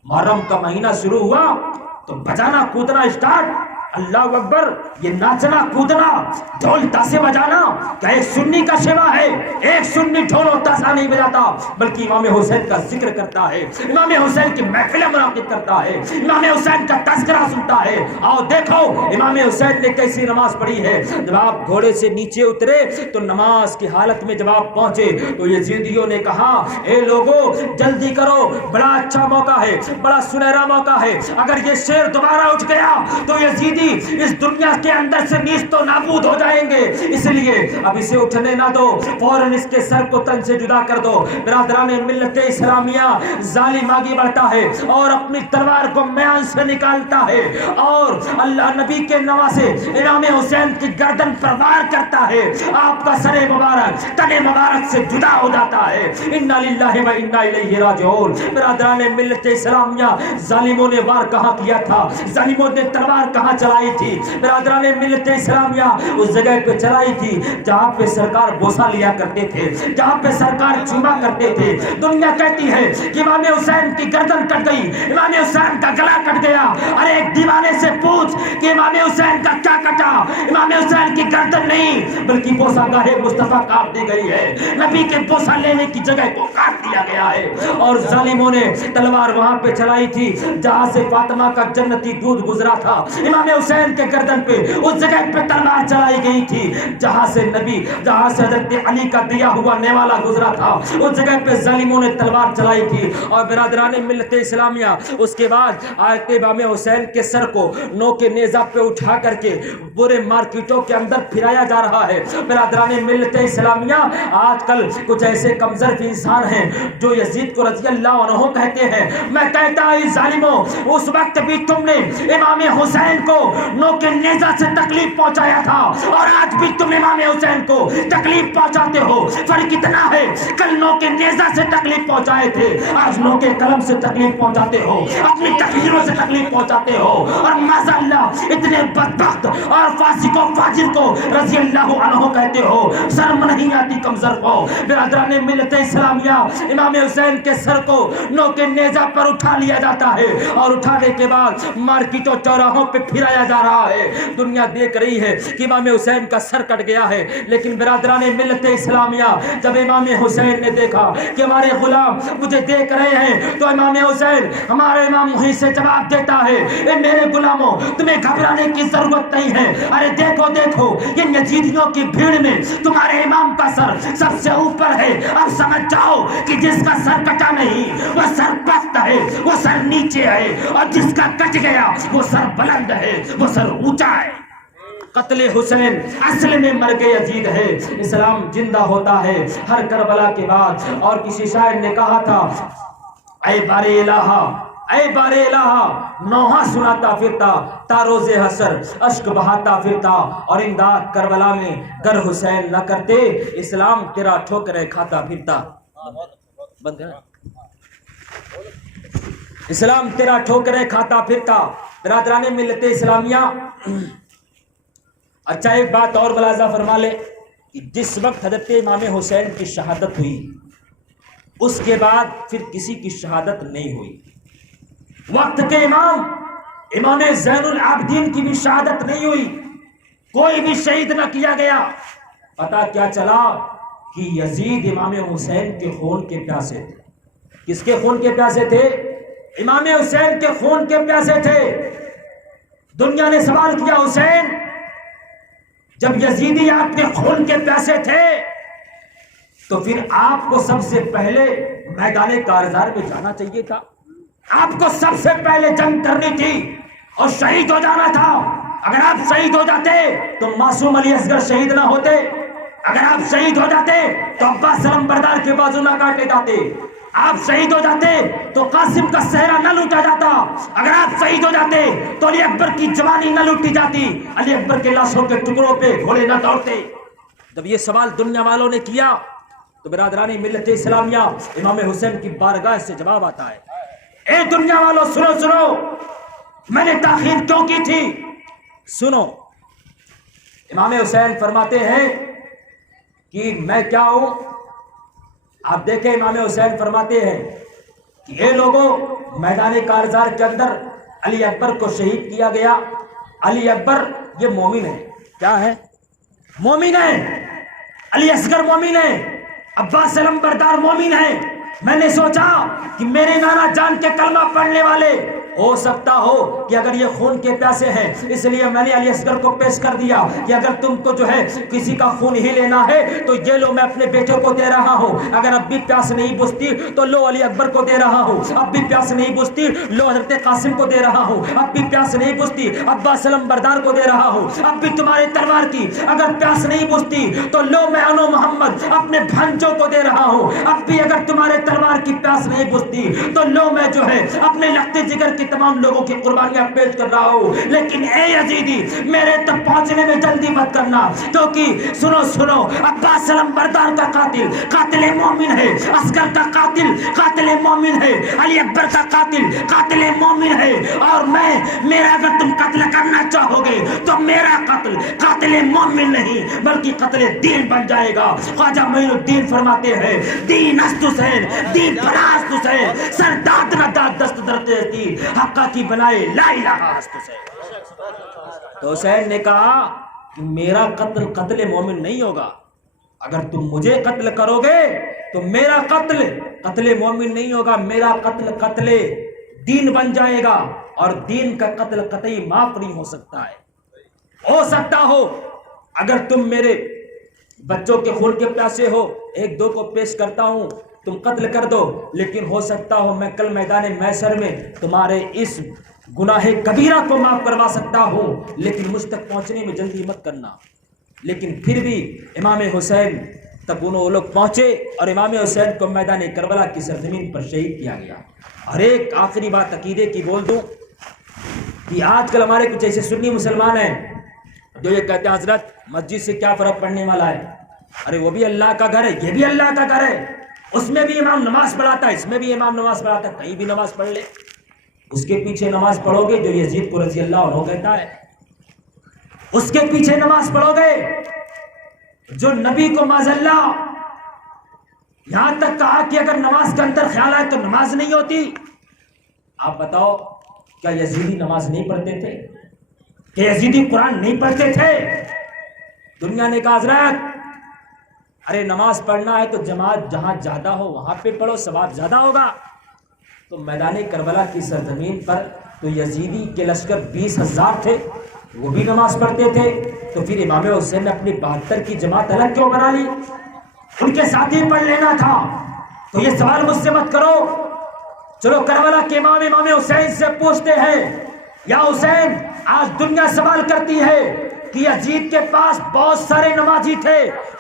محرم کا مہینہ شروع ہوا تو بجانا کودنا اسٹارٹ، اللہ اکبر، یہ ناچنا کودنا، ڈھول تاسے بجانا کیا ایک سنی کا شیوا ہے؟ ایک سنی ڈھول اور تاسا نہیں بجاتا، بلکہ امام حسین کا ذکر کرتا ہے، امام حسین کی محفلیں منعقد کرتا ہے، امام حسین کا تذکرہ سنتا ہے۔ آؤ دیکھو امام حسین نے کیسی نماز پڑھی ہے۔ جب آپ گھوڑے سے نیچے اترے تو نماز کی حالت میں جب آپ پہنچے تو یزیدیوں نے کہا، اے لوگو جلدی کرو، بڑا اچھا موقع ہے، بڑا سنہرا موقع ہے، اگر یہ شیر دوبارہ اٹھ گیا تو یزیدی اس دنیا کے اندر سے نیست و نابود ہو جائیں گے، اس لیے اب اسے اٹھنے نہ دو، فوراً اس کے سر کو تن سے جدا کر دو۔ برادران ملت اسلامیہ، ظالم آگے بڑھتا ہے اور اپنی تلوار کو میان سے نکالتا ہے اور اللہ نبی کے نواسے امام حسین کی گردن پر وار کرتا ہے، آپ کا سر مبارک تن مبارک سے جدا ہو جاتا ہے۔ انا للہ و انا الیہ راجعون۔ برادران ملت اسلامیہ، ظالموں نے وار کہاں کیا تھا؟ ظالموں نے تلوار کہاں چلائی تھی؟ برادران ملت اسلامیہ اس جگہ پہ چلائی تھی جہاں پہ سرکار بوسہ لیا کرتے تھے، جہاں پہ سرکار چوما کرتے تھے۔ دنیا کہتی ہے کہ امام حسین کی گردن کٹ گئی، امام حسین کا گلا کٹ گیا۔ ارے ایک دیوانے سے پوچھ کہ امام حسین کا کیا کٹا؟ امام حسین کی گردن نہیں بلکہ بوسہ گاہ مصطفیٰ کاٹ دی گئی ہے، نبی کے بوسہ لینے کی جگہ کو کاٹ دیا گیا ہے۔ اور ظالموں نے تلوار وہاں پہ چلائی تھی جہاں سے فاطمہ کا جنتی دودھ گزرا تھا، امام حسین کے گردن پہ اس جگہ پہ تلوار چلائی گئی تھی جہاں سے حضرت علی کا دیا ہوا نیوالا گزرا تھا، اس جگہ پہ ظالموں نے تلوار چلائی تھی۔ اور برادران ملت اسلامیہ، اس کے بعد آیت امام حسین کے سر کو نو کے نیزہ پہ اٹھا کر کے پورے مارکیٹوں کے اندر پھرایا جا رہا ہے۔ برادران ملت اسلامیہ، آج کل کچھ ایسے کمزور انسان ہیں جو یزید کو رضی اللہ عنہ کہتے ہیں۔ میں کہتا ہوں ظالموں، اس وقت بھی تم نے امام حسین کو نو کے نیزہ سے تکلیف پہنچایا تھا اور آج بھی تم امام حسین کو تکلیف پہنچاتے ہو۔ فرق اتنا ہے، کل نو کے نیزہ سے تکلیف پہنچائے تھے، آج نو کے قلم سے تکلیف پہنچاتے ہو، اپنی تقریروں سے تکلیف پہنچاتے ہو۔ اور معاذ اللہ اتنے بدبخت اور فاسق و فاجر کو رضی اللہ عنہ کہتے ہو، شرم نہیں آتی کمزور کو؟ برادران ملت اسلامیہ، امام حسین کے سر کو نو کے نیزہ پر اٹھا لیا جاتا ہے اور اٹھانے کے بعد مارکیٹوں چوراہوں پہ پھرایا جا رہا ہے۔ دنیا دیکھ رہی ہے کہ امام حسین کا سر کٹ گیا ہے، لیکن برادران ملت اسلامیہ، جب امام حسین نے دیکھا کہ ہمارے غلام مجھے دیکھ رہے ہیں تو امام حسین ہمارے امام وہیں سے جواب دیتا ہے، اے میرے غلاموں تمہیں گھبرانے کی ضرورت نہیں ہے۔ ارے دیکھو دیکھو، یہ یزیدیوں کی بھیڑ میں تمہارے امام کا سر سب سے اوپر ہے۔ اب سمجھ جاؤ کہ جس کا سر کٹا نہیں وہ سر پست ہے، وہ سر نیچے ہے، اور جس کا کٹ گیا وہ سر بلند ہے، وہ سر اونچا ہے۔ قتل حسین اصل میں مرگ یزید ہے. اسلام زندہ ہوتا ہے ہر کربلا کے بعد. اور کسی شاعر نے کہا تھا اے بار الہ اے بار الہ نوحہ سناتا پھرتا تا روز حشر اشک بہاتا پھرتا. اور امداد کربلا میں گر حسین نہ کرتے اسلام تیرا ٹھوکریں کھاتا پھرتا. بند ہے اسلام تیرا ٹھوکریں کھاتا پھرتا. برادران ملت اسلامیہ، اچھا ایک بات اور ملاحظہ فرما لے کہ جس وقت حضرت امام حسین کی شہادت ہوئی اس کے بعد پھر کسی کی شہادت نہیں ہوئی. وقت کے امام زین العابدین کی بھی شہادت نہیں ہوئی. کوئی بھی شہید نہ کیا گیا. پتہ کیا چلا کہ یزید امام حسین کے خون کے پیاسے تھے. کس کے خون کے پیاسے تھے؟ امام حسین کے خون کے پیاسے تھے. دنیا نے سوال کیا حسین جب یزیدی آپ کے خون کے پیاسے تھے تو پھر آپ کو سب سے پہلے میدان کارزار میں جانا چاہیے تھا. آپ کو سب سے پہلے جنگ کرنی تھی اور شہید ہو جانا تھا. اگر آپ شہید ہو جاتے تو معصوم علی اصغر شہید نہ ہوتے. اگر آپ شہید ہو جاتے تو عباس علمبردار کے بازو نہ کاٹے جاتے. آپ شہید ہو جاتے تو قاسم کا صحرا نہ لوٹا جاتا. اگر آپ شہید ہو جاتے تو علی اکبر کی جوانی نہ لوٹی جاتی. علی اکبر کے لاشوں کے ٹکڑوں پہ گھوڑے نہ دوڑتے. جب یہ سوال دنیا والوں نے کیا تو برادرانی ملت اسلامیہ امام حسین کی بارگاہ سے جواب آتا ہے. اے دنیا والوں سنو میں نے تاخیر کیوں کی تھی. سنو امام حسین فرماتے ہیں کہ میں کیا ہوں. آپ دیکھیں امام حسین فرماتے ہیں کہ اے لوگوں میدان کارزار کے اندر علی اکبر کو شہید کیا گیا. علی اکبر یہ مومن ہے. کیا ہے؟ مومن ہے. علی اصغر مومن ہے. عباس علمبردار مومن ہے. میں نے سوچا کہ میرے نانا جان کے کلمہ پڑھنے والے ہو سکتا ہو کہ اگر یہ خون کے پیاسے ہیں اس لیے میں نے علی اصغر کو پیش کر دیا کہ اگر تم کو جو ہے کسی کا خون ہی لینا ہے تو یہ لو میں اپنے بیٹے کو دے رہا ہوں. اگر اب بھی پیاس نہیں بجھتی تو لو علی اکبر کو دے رہا ہوں. اب بھی پیاس نہیں بجھتی لو حضرت قاسم کو دے رہا ہوں. اب بھی پیاس نہیں بجھتی عباس علمبردار کو دے رہا ہوں. اب بھی تمہارے تلوار کی اگر پیاس نہیں بجھتی تو لو میں انو محمد اپنے بھانجوں کو دے رہا ہوں. اب بھی اگر تمہارے تلوار کی پیاس نہیں بجھتی تو لو میں جو ہے اپنے لخت جگر کی تمام لوگوں کی قربانیاں پیش کر رہا ہوں. لیکن اے یزیدی میرے تک پہنچنے میں جلدی مت کرنا کیونکہ سنو عباس علمبردار کا قاتل مومن ہے. اصغر کا قاتل مومن ہے. علی اکبر کا قاتل مومن ہے. اور میرا اگر تم قتل کرنا چاہو گے تو میرا قاتل مومن نہیں بلکہ قتل دین بن جائے گا. خواجہ معین الدین فرماتے ہیں دین است حسین دین پراست حسین سرداد نہ داد دست درتے حقا کی بنائے لا الہ است حسین. تو حسین نے کہا کہ میرا قتل مومن نہیں ہوگا. اگر تم مجھے قتل کرو گے تو میرا قتل مومن نہیں ہوگا. میرا قتل دین بن جائے گا. اور دین کا قتل قطعی معاف نہیں ہو سکتا ہے. ہو سکتا ہو اگر تم میرے بچوں کے خون کے پیاسے ہو ایک دو کو پیش کرتا ہوں تم قتل کر دو. لیکن ہو سکتا ہو میں کل میدان محشر میں تمہارے اس گناہ کبیرہ کو معاف کروا سکتا ہوں. لیکن مجھ تک پہنچنے میں جلدی مت کرنا. لیکن پھر بھی امام حسین تک وہ لوگ پہنچے اور امام حسین کو میدان کربلا کی سرزمین پر شہید کیا گیا. اور ایک آخری بات عقیدے کی بول دوں کہ آج کل ہمارے کچھ ایسے سنی مسلمان ہیں جو یہ کہتے ہیں حضرت مسجد سے کیا فرق پڑنے والا ہے. ارے وہ بھی اللہ کا گھر ہے یہ بھی اللہ کا گھر ہے. اس میں بھی امام نماز پڑھاتا ہے اس میں بھی امام نماز پڑھاتا ہے. کہیں بھی نماز پڑھ لے. اس کے پیچھے نماز پڑھو گے جو یزید کو رضی اللہ عنہ کہتا ہے. اس کے پیچھے نماز پڑھو گے جو نبی کو معاذ اللہ یہاں تک کہا کہ اگر نماز کے اندر خیال آئے تو نماز نہیں ہوتی. آپ بتاؤ کیا یزیدی نماز نہیں پڑھتے تھے؟ کہ یزیدی قرآن نہیں پڑھتے تھے؟ دنیا نے کہا حضرت ارے نماز پڑھنا ہے تو جماعت جہاں زیادہ ہو وہاں پہ پڑھو ثواب زیادہ ہوگا. تو میدان کربلا کی سرزمین پر تو یزیدی کے لشکر 20,000 تھے وہ بھی نماز پڑھتے تھے. تو پھر امام حسین نے اپنی 72 کی جماعت الگ کیوں بنا لی؟ ان کے ساتھ ہی پڑھ لینا تھا. تو یہ سوال مجھ سے مت کرو. چلو کربلا کے امام حسین سے پوچھتے ہیں یا حسین آج دنیا سوال کرتی ہے کہ یزید کے پاس بہت سارے نمازی تھے،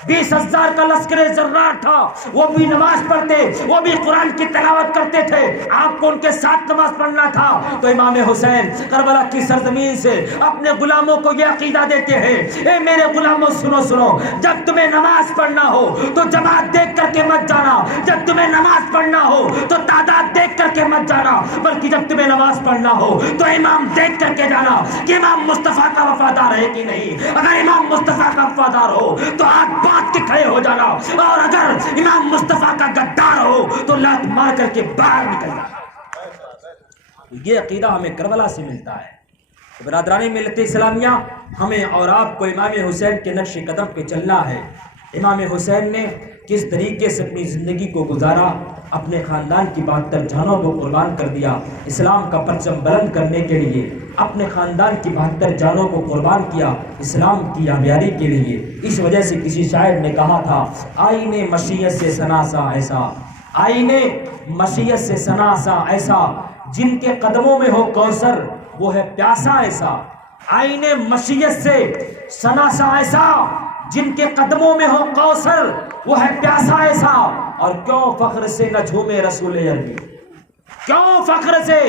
20,000 کا لشکر زرار تھا، وہ بھی نماز پڑھتے، وہ بھی قرآن کی تلاوت کرتے تھے، آپ کو ان کے ساتھ نماز پڑھنا تھا۔ تو امام حسین کربلا کی سرزمین سے اپنے غلاموں کو یہ عقیدہ دیتے ہیں، اے میرے غلاموں سنو سنو، جب تمہیں نماز پڑھنا ہو تو جماعت دیکھ کر کے مت جانا، جب تمہیں نماز پڑھنا ہو تو تعداد دیکھ کر کے مت جانا، بلکہ جب تمہیں نماز پڑھنا ہو تو امام دیکھ کر کے جانا کہ امام مصطفیٰ کا وفادار ہے کہ نہیں۔ اگر امام مصطفیٰ کا وفادار ہو تو ہاتھ باندھ کے کھڑے ہو جانا، اور اگر امام مصطفیٰ کا غدار ہو تو لات مار کر کے باہر نکل جانا۔ یہ عقیدہ ہمیں کربلا سے ملتا ہے۔ برادران ملت اسلامیہ، ہمیں اور آپ کو امام حسین کے نقش قدم پہ چلنا ہے۔ امام حسین نے کس طریقے سے اپنی زندگی کو گزارا، اپنے خاندان کی 72 جانوں کو قربان کر دیا، اسلام کا پرچم بلند کرنے کے لیے اپنے خاندان کی 72 جانوں کو قربان کیا، اسلام کی آبیاری کے لیے۔ اس وجہ سے کسی شاعر نے کہا تھا، آئینے مشیت سے سناسا ایسا، آئینے مشیت سے سناسا ایسا، جن کے قدموں میں ہو کوثر وہ ہے پیاسا ایسا۔ آئینے مشیت سے سناسا ایسا، جن کے قدموں میں ہو کوثر وہ ہے پیاسا ایسا۔ اور کیوں فخر سے نہ جھومے رسول عربی، کیوں فخر سے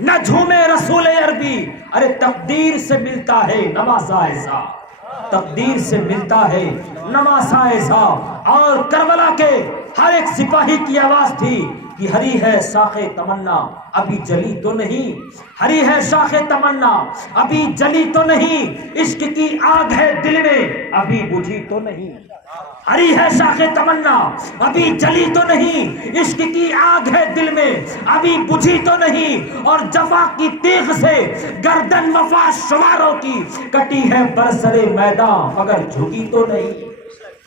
نہ جھومے رسول عربی، ارے تقدیر سے ملتا ہے نوازا ایسا، تقدیر سے ملتا ہے نوازا ایسا۔ اور کربلا کے ہر ایک سپاہی کی آواز تھی کہ ہری ہے شاخ تمنا ابھی جلی تو نہیں، ہری ہے شاخ تمنا ابھی جلی تو نہیں، عشق کی آگ ہے دل میں ابھی بجھی تو نہیں، ہری ہے شاخ تمنا ابھی جلی تو نہیں، عشق کی آگ ہے دل میں ابھی بجھی تو نہیں، اور جفا کی تیغ سے گردن وفا شماروں کی کٹی ہے برسر میدان مگر جھکی تو نہیں۔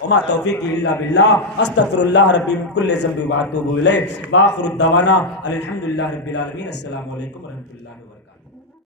وما توفیقی الا باللہ، استغفر اللہ ربی من کل ذنب واتوب الیہ، وآخر الدعوانا الحمدللہ رب العالمین۔ السلام علیکم ورحمۃ اللہ وبرکاتہ۔